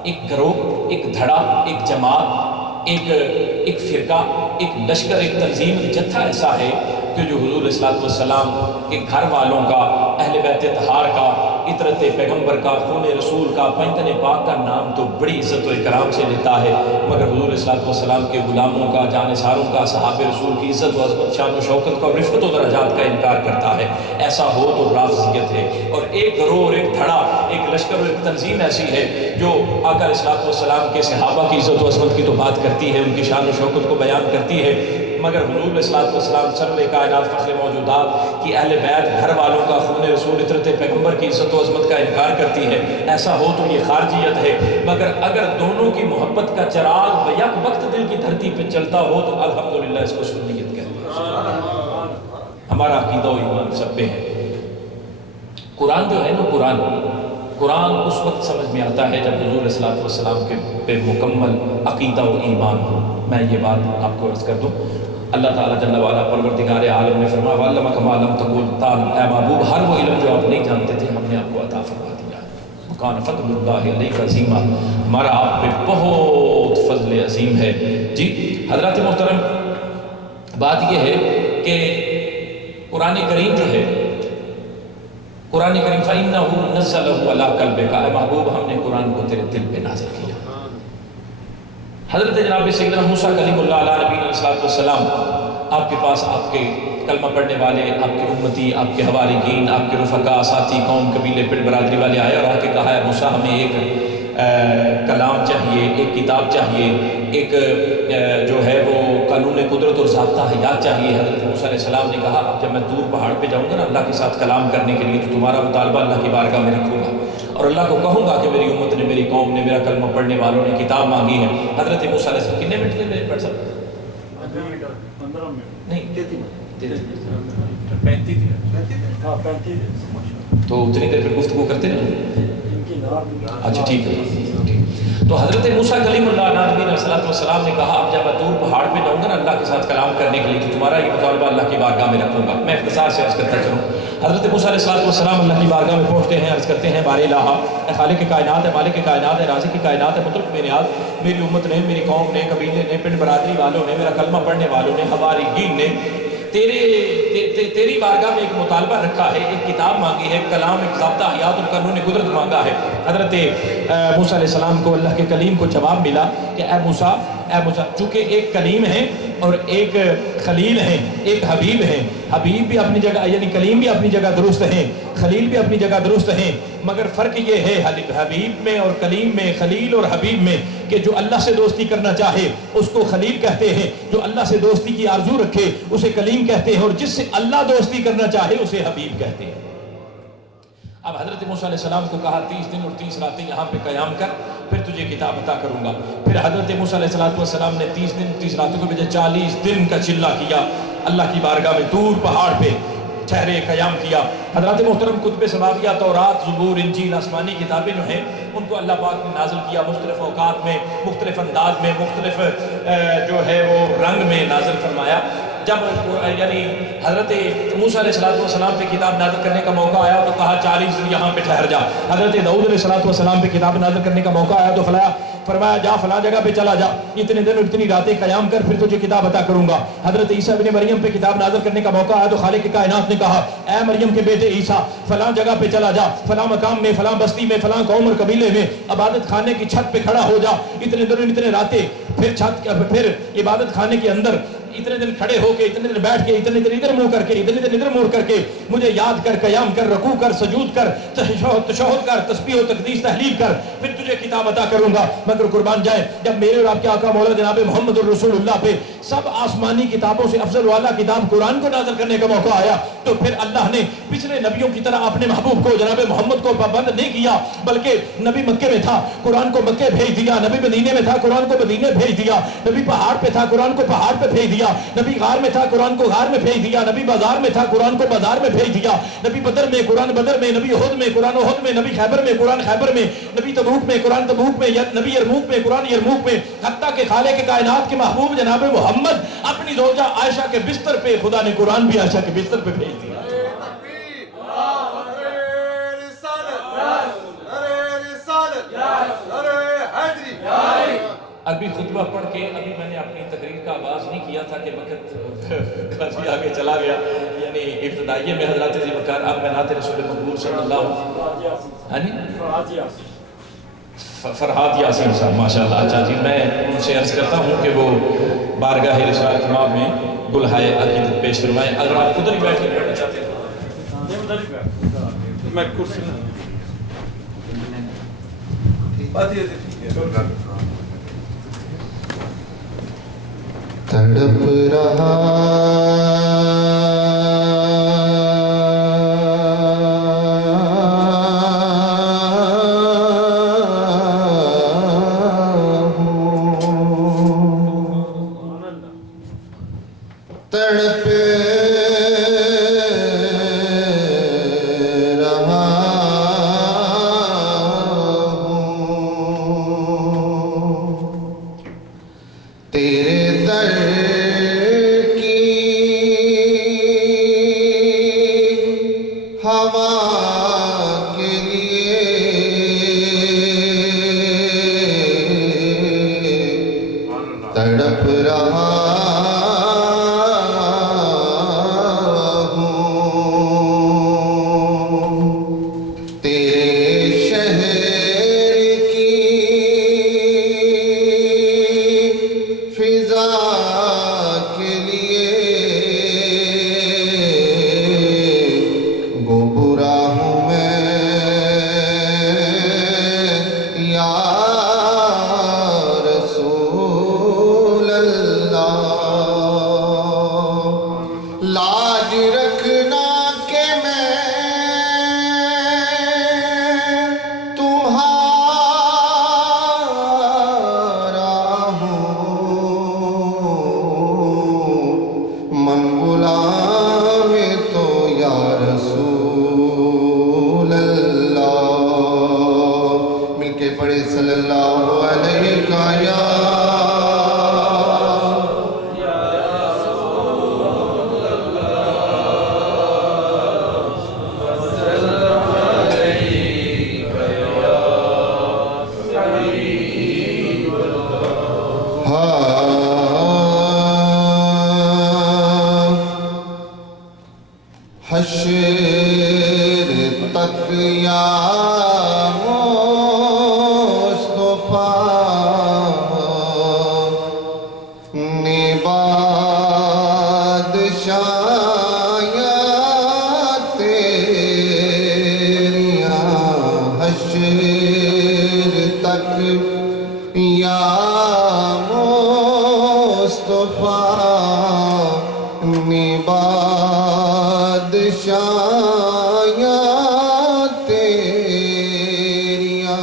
ایک گروہ، ایک دھڑا، ایک جماعت، ایک فرقہ، ایک لشکر، ایک تنظیم، ایک جتھا ایسا ہے کہ جو حضور صلی اللہ علیہ وسلم کے گھر والوں کا، اہل بیت طہار کا، عطرت پیغمبر کا، خون رسول کا، پنجتن پاک کا نام تو بڑی عزت و اکرام سے لیتا ہے، مگر حضور صلی اللہ علیہ وسلم کے غلاموں کا، جانثاروں کا، صحاب رسول کی عزت و عظمت، شان و شوکت کا اور رفعت و درجات کا انکار کرتا ہے۔ ایسا ہو تو رافضیت ہے۔ اور ایک گروہ اور ایک دھڑا، ایک لشکر اور ایک تنظیم ایسی ہے جو آقا علیہ السلام کے صحابہ کی عزت و عظمت کی تو بات کرتی ہے، ان کی شان و شوکت کو بیان کرتی ہے، مگر حضور علیہ الصلوۃ سرور کائنات فخر موجودات کی اہل بیت گھر والوں کا خون رسول عطرت پیغمبر کی عزت و عظمت کا انکار کرتی ہے، ایسا ہو تو یہ خارجیت ہے۔ مگر اگر دونوں کی محبت کا چراغ بیک وقت دل کی دھرتی پہ چلتا ہو تو الحمدللہ اس کو سنیت کہتے ہیں۔ ہمارا عقیدہ و ایمان سب پہ ہے۔ قرآن جو ہے نا، قرآن اس وقت سمجھ میں آتا ہے جب حضور علیہ السلام کے پہ مکمل عقیدہ و ایمان ہو۔ میں یہ بات آپ کو عرض کر دوں، اللہ تعالیٰ جل وعلا پروردگار عالم نے فرمایا وَعَلَّمَكَ مَا لَمْ تَكُن تَعْلَمُ، اے محبوب ہر وہ علم جو آپ نہیں جانتے تھے ہم نے آپ کو عطا فرما دیا۔ وَكَانَ فَضْلُ اللَّهِ عَلَيْكَ عَظِيمًا، ہمارا آپ پہ بہت فضل عظیم ہے۔ جی حضرات محترم، بات یہ ہے کہ قرآن کریم جو ہے، قرآن کریم فَإِنَّهُ نَزَّلَهُ عَلَىٰ قَلْبِكَ، اے محبوب ہم نے قرآن کو تیرے دل پہ نازل کیا۔ حضرت جناب سیدنا موسیٰ کلیم اللہ علیہ نبی علیہ السلام آپ کے پاس آپ کے کلمہ پڑھنے والے، آپ کے امتی، آپ کے حواریین، آپ کے رفقا، ساتھی، قوم، قبیلے، پنڈ برادری والے آئے اور آ کے کہا ہے موسیٰ ہمیں ایک کلام چاہیے، ایک کتاب چاہیے، ایک جو ہے وہ قانون قدرت اور ضابطہ حیات چاہیے۔ حضرت موسیٰ علیہ السلام نے کہا اب جب میں دور پہاڑ پہ جاؤں گا نا اللہ کے ساتھ کلام کرنے کے لیے تو تمہارا مطالبہ اللہ کی بارگاہ میں رکھوں گا اور اللہ کو کہوں گا کہ میری امت نے، میری قوم نے، میرا کلمہ پڑھنے والوں نے کتاب مانگی ہے۔ حضرت موسیٰ علیہ السلام کتنے منٹ تھے میرے پڑھ سکتے؟ 15 منٹ نہیں، 35 تو اتنی دیر پھر گفتگو کرتے نا؟ اچھا ٹھیک ہے۔ تو حضرت موسیٰ کلیم اللہ علیہ السلام نے کہا اب جب میں دور پہاڑ پہ جاؤں گا نا اللہ کے ساتھ کلام کرنے کے لیے تو تمہارا یہ مطالبہ اللہ کی بارگاہ میں رکھوں گا۔ میں اختصار سے عرض کرتا چلوں، حضرت موسیٰ علیہ السلام اللہ کی بارگاہ میں پہنچتے ہیں، عرض کرتے ہیں بار الہ، اے خالق کائنات، اے مالک کائنات، اے رازق کائنات، اے مطلق میں نیاز، میری امت نے، میری قوم نے، قبیلے نے، پنڈ برادری والوں نے، میرا کلمہ پڑھنے والوں نے، حواریین نے تیری بارگاہ میں ایک مطالبہ رکھا ہے، ایک کتاب مانگی ہے، کلام، ایک ضابطہ حیات اور قانون قدرت مانگا ہے۔ حضرت موسیٰ علیہ السلام کو اللہ کے کلیم کو جواب ملا کہ اے موسیٰ، چونکہ ایک کلیم ہے اور ایک خلیل ہیں، ایک حبیب ہیں، حبیب بھی اپنی جگہ یعنی کلیم بھی اپنی جگہ درست ہیں، خلیل بھی اپنی جگہ درست ہیں، مگر فرق یہ ہے حبیب میں اور کلیم میں، خلیل اور حبیب میں کہ جو اللہ سے دوستی کرنا چاہے اس کو خلیل کہتے ہیں، جو اللہ سے دوستی کی آرزو رکھے اسے کلیم کہتے ہیں، اور جس سے اللہ دوستی کرنا چاہے اسے حبیب کہتے ہیں۔ اب حضرت موسیٰ علیہ السلام کو کہا 30 دن اور 30 راتیں یہاں پہ قیام کر، پھر تجھے کتاب عطا کروں گا۔ پھر حضرت موسیٰ علیہ السلام نے 30 دن 30 راتوں کے بجائے 40 دن کا چلہ کیا، اللہ کی بارگاہ میں دور پہاڑ پہ ٹھہرے، قیام کیا۔ حضرات محترم، کتب سماویہ، تورات، زبور، انجیل، آسمانی کتابیں جو ہیں ان کو اللہ پاک نے نازل کیا، مختلف اوقات میں، مختلف انداز میں، مختلف جو ہے وہ رنگ میں نازل فرمایا۔ جب یعنی حضرت موسیٰ علیہ السلام پہ کتاب نازل کرنے کا موقع آیا تو کہا 40 دن یہاں پہ ٹھہر جا۔ حضرت داؤد علیہ السلام پہ کتاب نازل کرنے کا موقع آیا تو فرمایا جا فلاں جگہ پہ چلا جا، اتنے دن اور اتنی راتیں قیام کر، پھر تجھے کتاب عطا کروں گا۔ حضرت عیسیٰ ابن مریم پہ کتاب نازل کرنے کا موقع آیا تو خالق کائنات نے کہا اے مریم کے بیٹے عیسیٰ فلاں جگہ پہ چلا جا، فلاں مقام میں، فلاں بستی میں، فلاں قوم اور قبیلے میں عبادت خانے کی چھت پہ کھڑا ہو جا، اتنے دن اتنے راتیں، پھر عبادت خانے کے اندر اتنے دن کھڑے ہو کے، اتنے دن بیٹھ کے، اتنے دن ادھر منہ کر کے، اتنے دن ادھر منہ کر کے مجھے یاد کر، قیام کر، رکوع کر، سجود کر، تشہد کر، تسبیح و تقدیس تحلیل کر، پھر تجھے کتاب عطا کروں گا۔ مگر قربان جائے جب میرے اور آپ کے آقا مولا جناب محمد الرسول اللہ پہ سب آسمانی کتابوں سے افضل والا کتاب قرآن کو نازل کرنے کا موقع آیا تو پھر اللہ نے پچھلے نبیوں کی طرح اپنے محبوب کو، جناب محمد کو پابند نہیں کیا، بلکہ نبی مکے میں تھا، قرآن کو مکے بھیج دیا، نبی مدینے میں تھا، قرآن کو مدینے بھیج دیا، نبی پہاڑ پہ تھا، قرآن کو پہاڑ پہ بھیج دیا، نبی غار میں تھا، قرآن کو غار میں بھیج دیا، نبی بازار میں تھا، قرآن کو بازار میں بھیج دیا، نبی بدر میں، قرآن بدر میں، نبی احد میں، قرآن احد میں، نبی خیبر میں، قرآن خیبر میں، نبی تبوک میں، قرآن تبوک میں، نبی یرموک میں، قرآن یرموک میں، حتیٰ کہ خالق کائنات کے محبوب جناب محمد اپنی زوجہ عائشہ کے بستر پہ خدا نے قرآن بھی عائشہ کے بستر پہ بھیج دیا۔ عربی خطبہ پڑھ کے ابھی میں نے اپنی تقریر کا آغاز نہیں کیا تھا کہ وقت کافی آگے چلا گیا، یعنی ابتدائیے میں حضرات ذی وقار، اب میں نعت رسول مقبول صلی اللہ فرحاد یاسین صاحب ماشاءاللہ، اچھا جی، میں ان سے عرض کرتا ہوں کہ وہ بارگاہ رسالت مآب میں گلہائے عقیدت پیش فرمائیں۔ اگر آپ ادھر ہی بیٹھ کے پڑھنا چاہتے ہیں میں کرسی تڑپ رہا تڑپ رہا ہوں تیرے در کی ہوا کے لیے تڑپ رہا لاج رکھنا کہ میں تمہارا ہوں من غلام تو یا رسول اللہ مل کے پڑھے صلی اللہ علیہ وسلم حشر تک یا مصطفیٰ نے بادشاہیاں تیریاں حشر تک یا مصطفیٰ نے بادشاہیاں تیریاں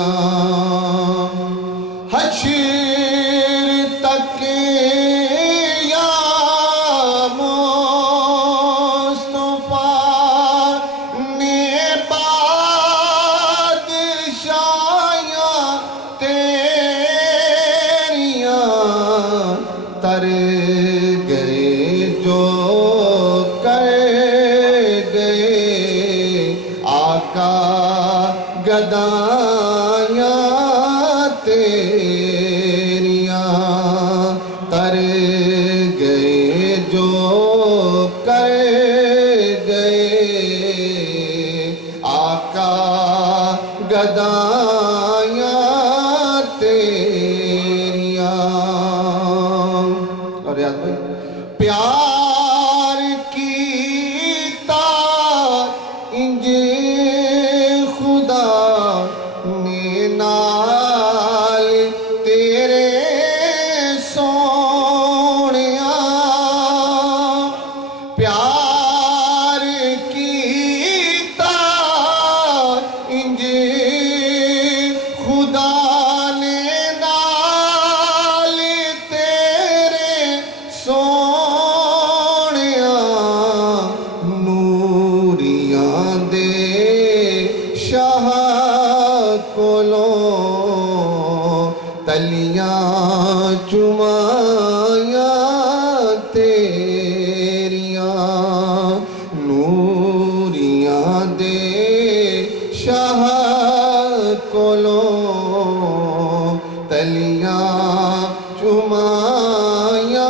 حشر تک یا مصطفیٰ نے بادشاہیاں تیریاں تر گئے جو گدایاں تیریاں تر گئے جو کر گئے آقا گدایاں تیریاں اور یاد بھائی پیار کی تار انج نال تیرے سونیا پیار کیتا انج خدا نے نال تیرے سونیا نوریاں دے شاہ تلیاں چمائیاں تیریاں نوریاں دے شاہ کولوں تلیاں چمائیاں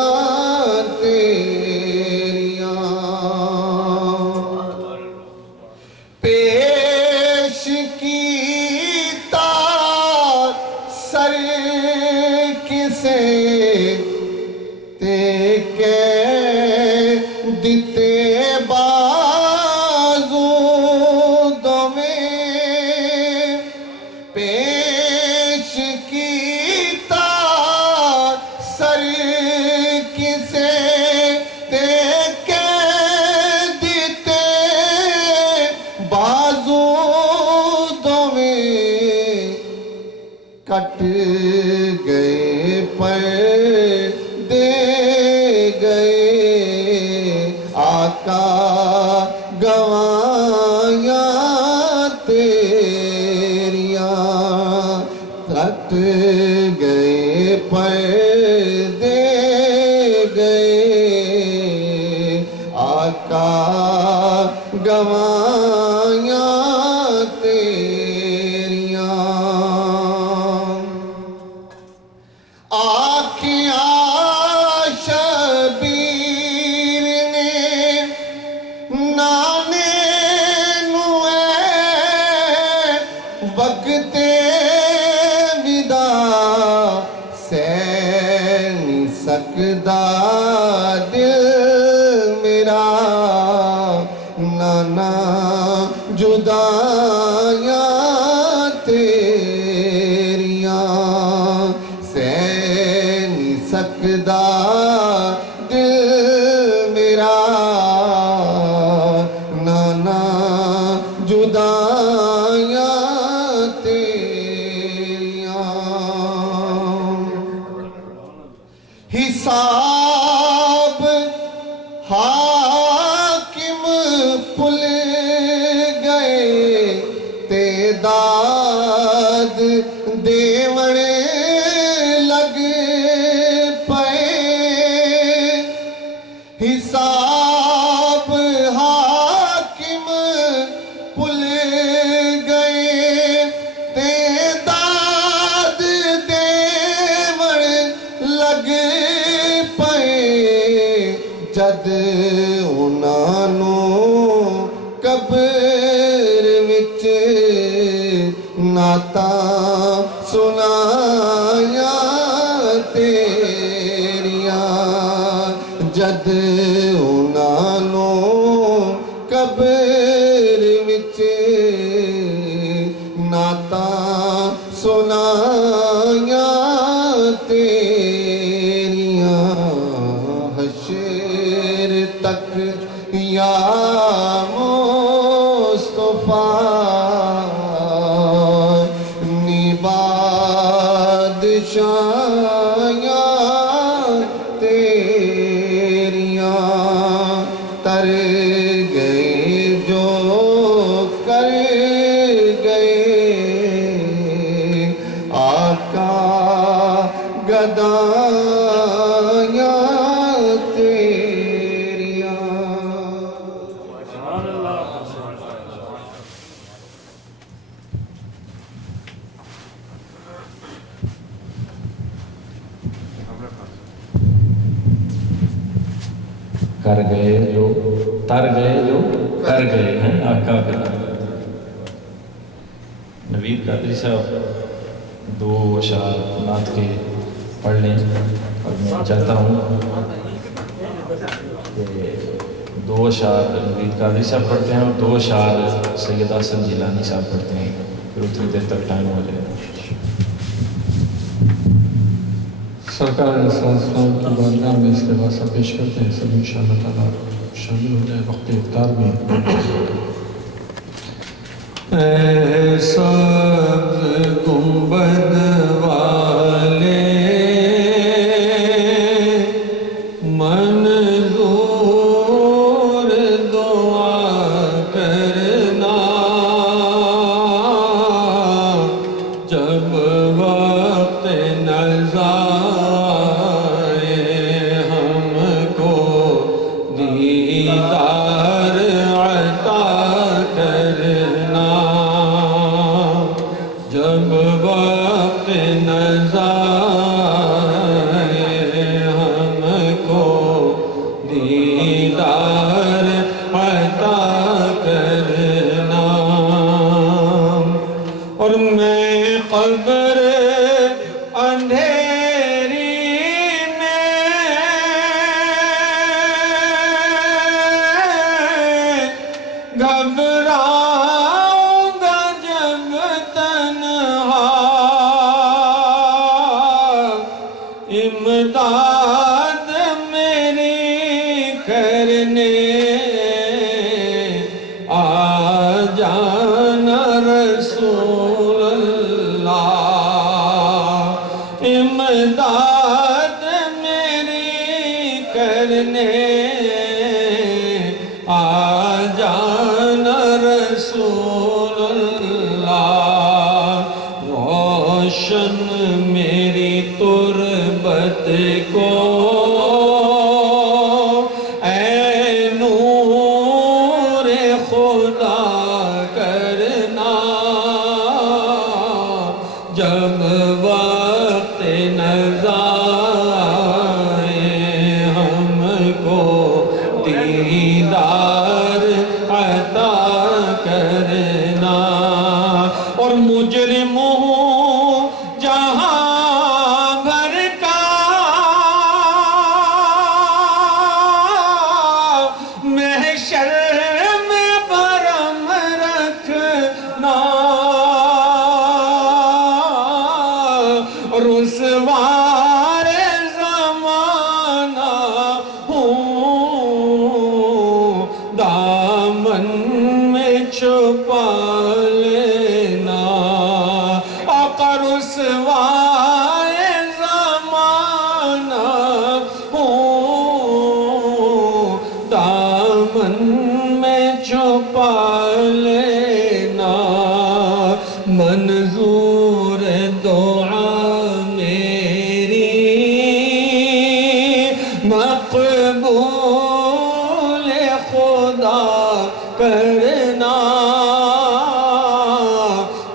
تیریاں پیش کی سر کسے تے کے دیتے بازو دمیں پیش کیتا سر کسے آقا گوائیاں تیریاں آکھیاں شبیر نے نانے نوے وقت ودا سہ نہیں سکدا دل میرا نانا جدائیاں تیریاں سہ نہیں سکدا دل میرا نانا جدائیاں تیریاں حساب حاکم بھول گئے تعداد دیوڑ لگ پئے حساب حاکم بھول گئے تعداد دیوڑ لگ پئے جد انہاں نوں قبر وچ نعتاں سنایاں تیریاں جد انہاں نوں قبر وچ نعتاں سنایاں تیریاں حشر تک یا مصطفیٰ نی بادشاہیاں تیریاں تر گئے جو کر گئے آقا گدائیاں تیریاں کر گئے جو تر گئے جو کر گئے ہیں آقا کا نوید قادری صاحب دو اشعار نعت کے پڑھ لیں اور میں چاہتا ہوں کہ دو اشعار نوید قادری صاحب پڑھتے ہیں اور دو اشعار سید حسن جیلانی صاحب پڑھتے ہیں پھر اتنی دیر تک ٹائم ہو جائے سرکار علیہ السلام کی بارگاہ میں استغاثہ پیش کرتے ہیں سب انشاءاللہ تعالیٰ شامل ہو جائے وقت افطار میں اے سبز گنبد والے منظور دعا کرنا جب وقت نظر دیدار عطا کرنا جب وقت نظر ہم کو دیدار عطا کرنا اور میں قبر اندھیری گھبراؤں گا جب تنہا امداد میری کرنے آ جانا رسول اللہ امداد میری کرنے آ جانا رسول اللہ روشن میری تربت کو اے نور کرنا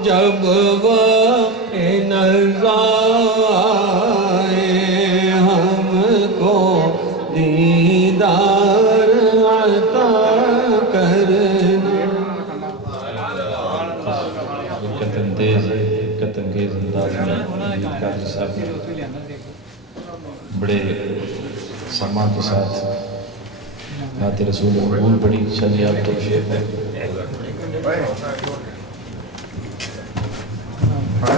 جب وقت نظر آئے ہم کو دیدار عطا کرنا. دقت انگیز انداز میں قاضی صاحب نے بڑے سما کے ساتھ نعت رسول مقبول بڑی شریعت تو شیخ ہے.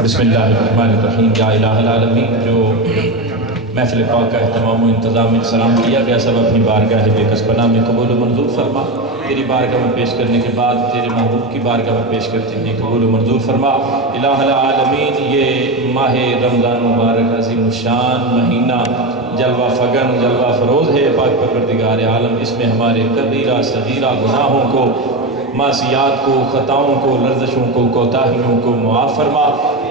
بسم اللہ الرحمن الرحیم. یا الہ العالمین، جو محفل پاک کا اہتمام و انتظام سلام کیا گیا سب اپنی بارگاہ بے کسبنا میں قبول و منظور فرما. تیری بارگاہ میں پیش کرنے کے بعد تیرے محبوب کی بارگاہ میں پیش کرتے ہیں قبول و منظور فرما. الہ العالمین، یہ ماہ رمضان مبارک عظیم الشان مہینہ جلوہ فگن جلوہ فروز ہے پاک پروردگار عالم. اس میں ہمارے کبیرہ صغیرہ گناہوں کو، معصیات کو، خطاؤں کو، لرزشوں کو، کوتاہیوں کو معاف فرما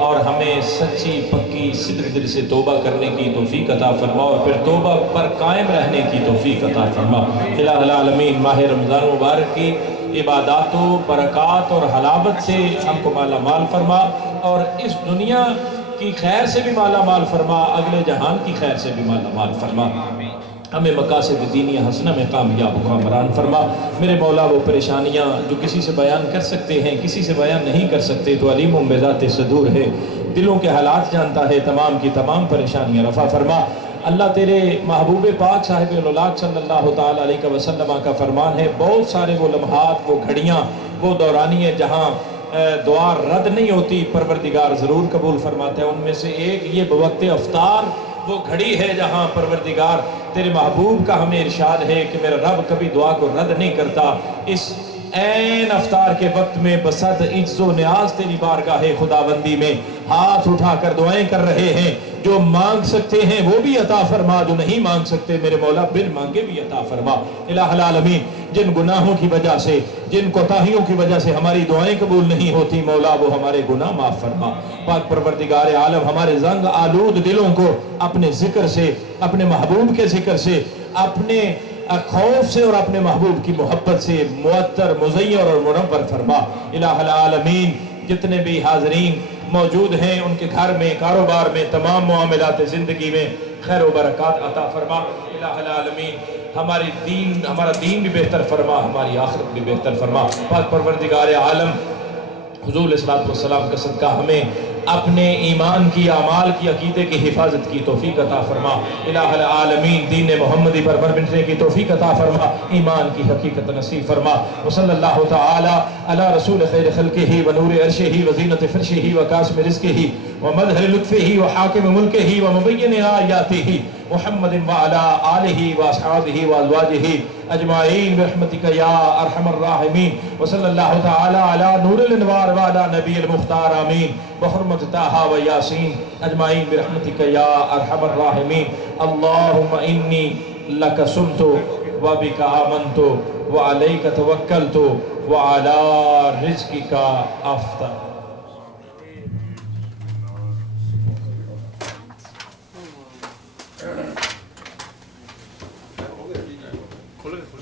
اور ہمیں سچی پکی صدق دل سے توبہ کرنے کی توفیق عطا فرما اور پھر توبہ پر قائم رہنے کی توفیق عطا فرما. الہ العالمین، ماہ رمضان مبارک کی عبادات و برکات اور حلاوت سے ہم کو مالا مال فرما اور اس دنیا کی خیر سے بھی مالا مال فرما، اگلے جہان کی خیر سے بھی مالا مال فرما. ہمیں مقاصد دینی حسنہ میں کامیاب و کامران فرما. میرے مولا، وہ پریشانیاں جو کسی سے بیان کر سکتے ہیں کسی سے بیان نہیں کر سکتے تو علیم بذات صدور ہے، دلوں کے حالات جانتا ہے، تمام کی تمام پریشانیاں رفع فرما. اللہ تیرے محبوب پاک صاحب الاولاق صلی اللہ تعالیٰ علیہ وسلم کا فرمان ہے، بہت سارے وہ لمحات، وہ گھڑیاں، وہ دورانی ہے جہاں دعا رد نہیں ہوتی، پروردگار ضرور قبول فرماتے ہیں. ان میں سے ایک یہ بوقت افطار وہ گھڑی ہے جہاں پروردگار تیرے محبوب کا ہمیں ارشاد ہے کہ میرا رب کبھی دعا کو رد نہیں کرتا. اس این افطار کے وقت میں بصد عجز و نیاز تیری بارگاہ خداوندی میں ہاتھ اٹھا کر دعائیں کر رہے ہیں. جو مانگ سکتے ہیں وہ بھی عطا فرما، جو نہیں مانگ سکتے میرے مولا بن مانگے بھی عطا فرما. الہ العالمین، جن گناہوں کی وجہ سے، جن کوتاہیوں کی وجہ سے ہماری دعائیں قبول نہیں ہوتی مولا وہ ہمارے گناہ معاف فرما. پاک پروردگار عالم، ہمارے زنگ آلود دلوں کو اپنے ذکر سے، اپنے محبوب کے ذکر سے، اپنے خوف سے اور اپنے محبوب کی محبت سے معطر، مزین اور منور فرما. الہ العالمین، جتنے بھی حاضرین موجود ہیں ان کے گھر میں، کاروبار میں، تمام معاملات زندگی میں خیر و برکات عطا فرما. الہ العالمین، ہمارا دین بھی بہتر فرما، ہماری آخرت بھی بہتر فرما. پاک پروردگار عالم، حضور علیہ الصلوۃ والسلام کا صدقہ ہمیں اپنے ایمان کی، اعمال کی، عقیدے کی حفاظت کی توفیق عطا فرما. الہ العالمین، دین محمدی پر بننے کی توفیق عطا فرما، ایمان کی حقیقت نصیب فرما. وصلی اللہ تعالی علی رسول خیر خلقہ ونور عرشہ وزینت فرشہ وقاسم رزقہ ومظہر لطفہ وحاکم ملکہ ومبین آیاتہ محمد وعلی آلہ واصحابہ وازواجہ اجمعین برحمتک یا ارحم الراحمین. وصلی اللہ تعالی علی نور الانوار وعلی نبی المختار آمین بحرمت طٰہٰ و یاسین اجمعین برحمتک یا ارحم الراحمین. اللہم انی لک صمت وبک آمنت وعلیک توکلت وعلی رزقک افطر.